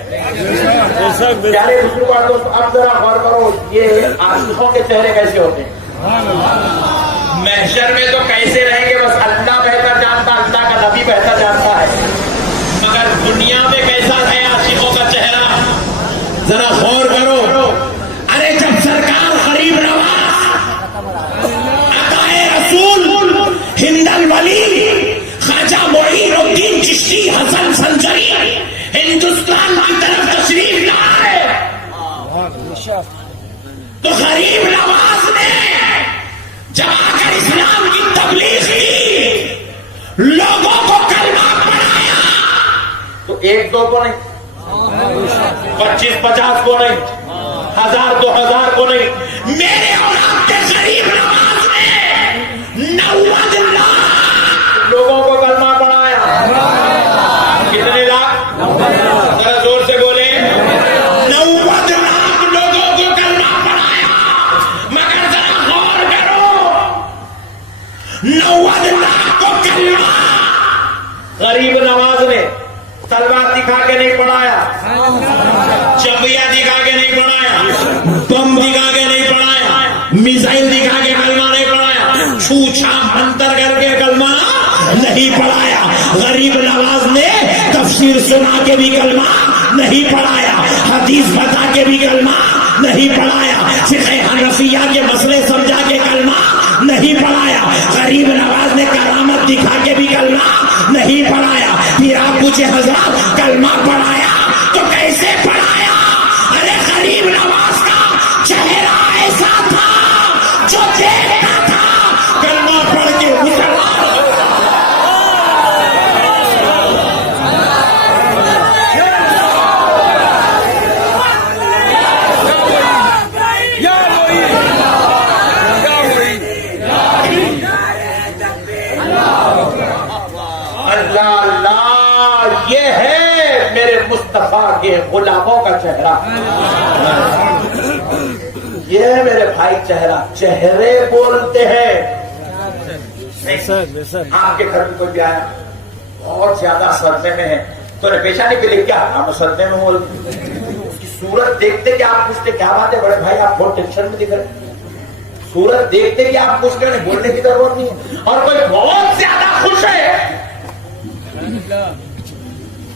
پیارے بزرگ اور دوست, اب ذرا غور کرو یہ عاشقوں کے چہرے کیسے ہوتے ہیں. محشر میں تو کیسے رہیں گے بس اللہ بہتر جانتا، اللہ کا نبی بہتر جانتا ہے، مگر دنیا میں کیسا ہے عاشقوں کا چہرہ ذرا غور کرو. ارے جب سرکار غریب نواز عطائے رسول ہند الولی خواجہ معین الدین چشتی حسن سنجری ہندوستان کی طرف تشریف لائے تو غریب نواز نے جب آ کر اسلام کی تبلیغ کی، لوگوں کو کلمہ پڑھایا، تو 1-2 کو نہیں، 25-50 کو نہیں، 1000-2000 کو نہیں، میرے اور آپ کے غریب نواز نے 90 لاکھ لوگوں کو کلمہ پڑھایا. کتنے لاکھ؟ ذرا زور سے بولے. 90 لاکھ لوگوں کو کلمہ پڑھایا. مگر ذرا غور کرو، 90 لاکھ کو کلمہ غریب نواز نے تلوار دکھا کے نہیں پڑھایا، چبیا دکھا کے نہیں پڑھایا، بم دکھا کے نہیں پڑھایا، میزائل دکھا کے کلمہ نہیں پڑھایا، چھوچھا منتر کر کے کلمہ نہیں پڑھایا. غریب نواز نے تفسیر سنا کے بھی کلمہ نہیں پڑھایا، حدیث بتا کے بھی کلمہ نہیں پڑھایا، فقہ حنفیہ کے مسئلے سمجھا کے کلمہ نہیں پڑھایا. غریب نواز نے کرامت دکھا کے بھی کلمہ نہیں پڑھایا. پھر آپ پوچھے حضرت کلمہ پڑھایا تو کیسے پڑھایا؟ ارے غریب نواز کا چہرہ ایسا تھا جو دیکھتا تھا کلمہ پڑھ کے مسلمان. اللہ اللہ، یہ ہے میرے مصطفیٰ کے غلاموں کا چہرہ، یہ ہے میرے بھائی چہرہ. چہرے بولتے ہیں. آپ کے گھر میں کوئی بھی آیا بہت زیادہ صدمے میں ہے تو نے پیشانی پہ لے کیا ہم صدمے میں بول، اس کی صورت دیکھتے کہ آپ پوچھتے کیا بات ہے بڑے بھائی آپ بہت ٹینشن میں دکھ رہے، صورت دیکھتے کہ آپ پوچھتے ہیں بولنے کی ضرورت نہیں ہے. اور کوئی بہت زیادہ خوش ہے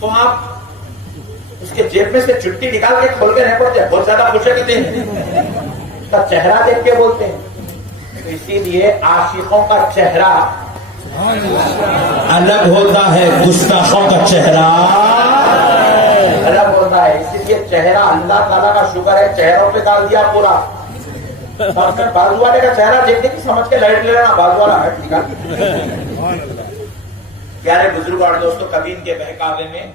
تو آپ اس کے جیب میں سے چٹھی نکال کے کھول کے نہیں پڑتے، بہت زیادہ خوش ہے کہتے ہیں، اس کا چہرہ دیکھ کے بولتے ہیں. اسی لیے عاشقوں کا چہرہ الگ ہوتا ہے، گستاخوں کا چہرہ الگ ہوتا ہے. اسی لیے چہرہ اللہ تعالیٰ کا شکر ہے چہروں پہ ڈال دیا پورا. بازو والے کا چہرہ دیکھنے کی سمجھ کے لائٹ لے لینا، بازو والا ہٹ نکال. پیارے بزرگ اور دوستوں، کبھی ان کے بہکاوے میں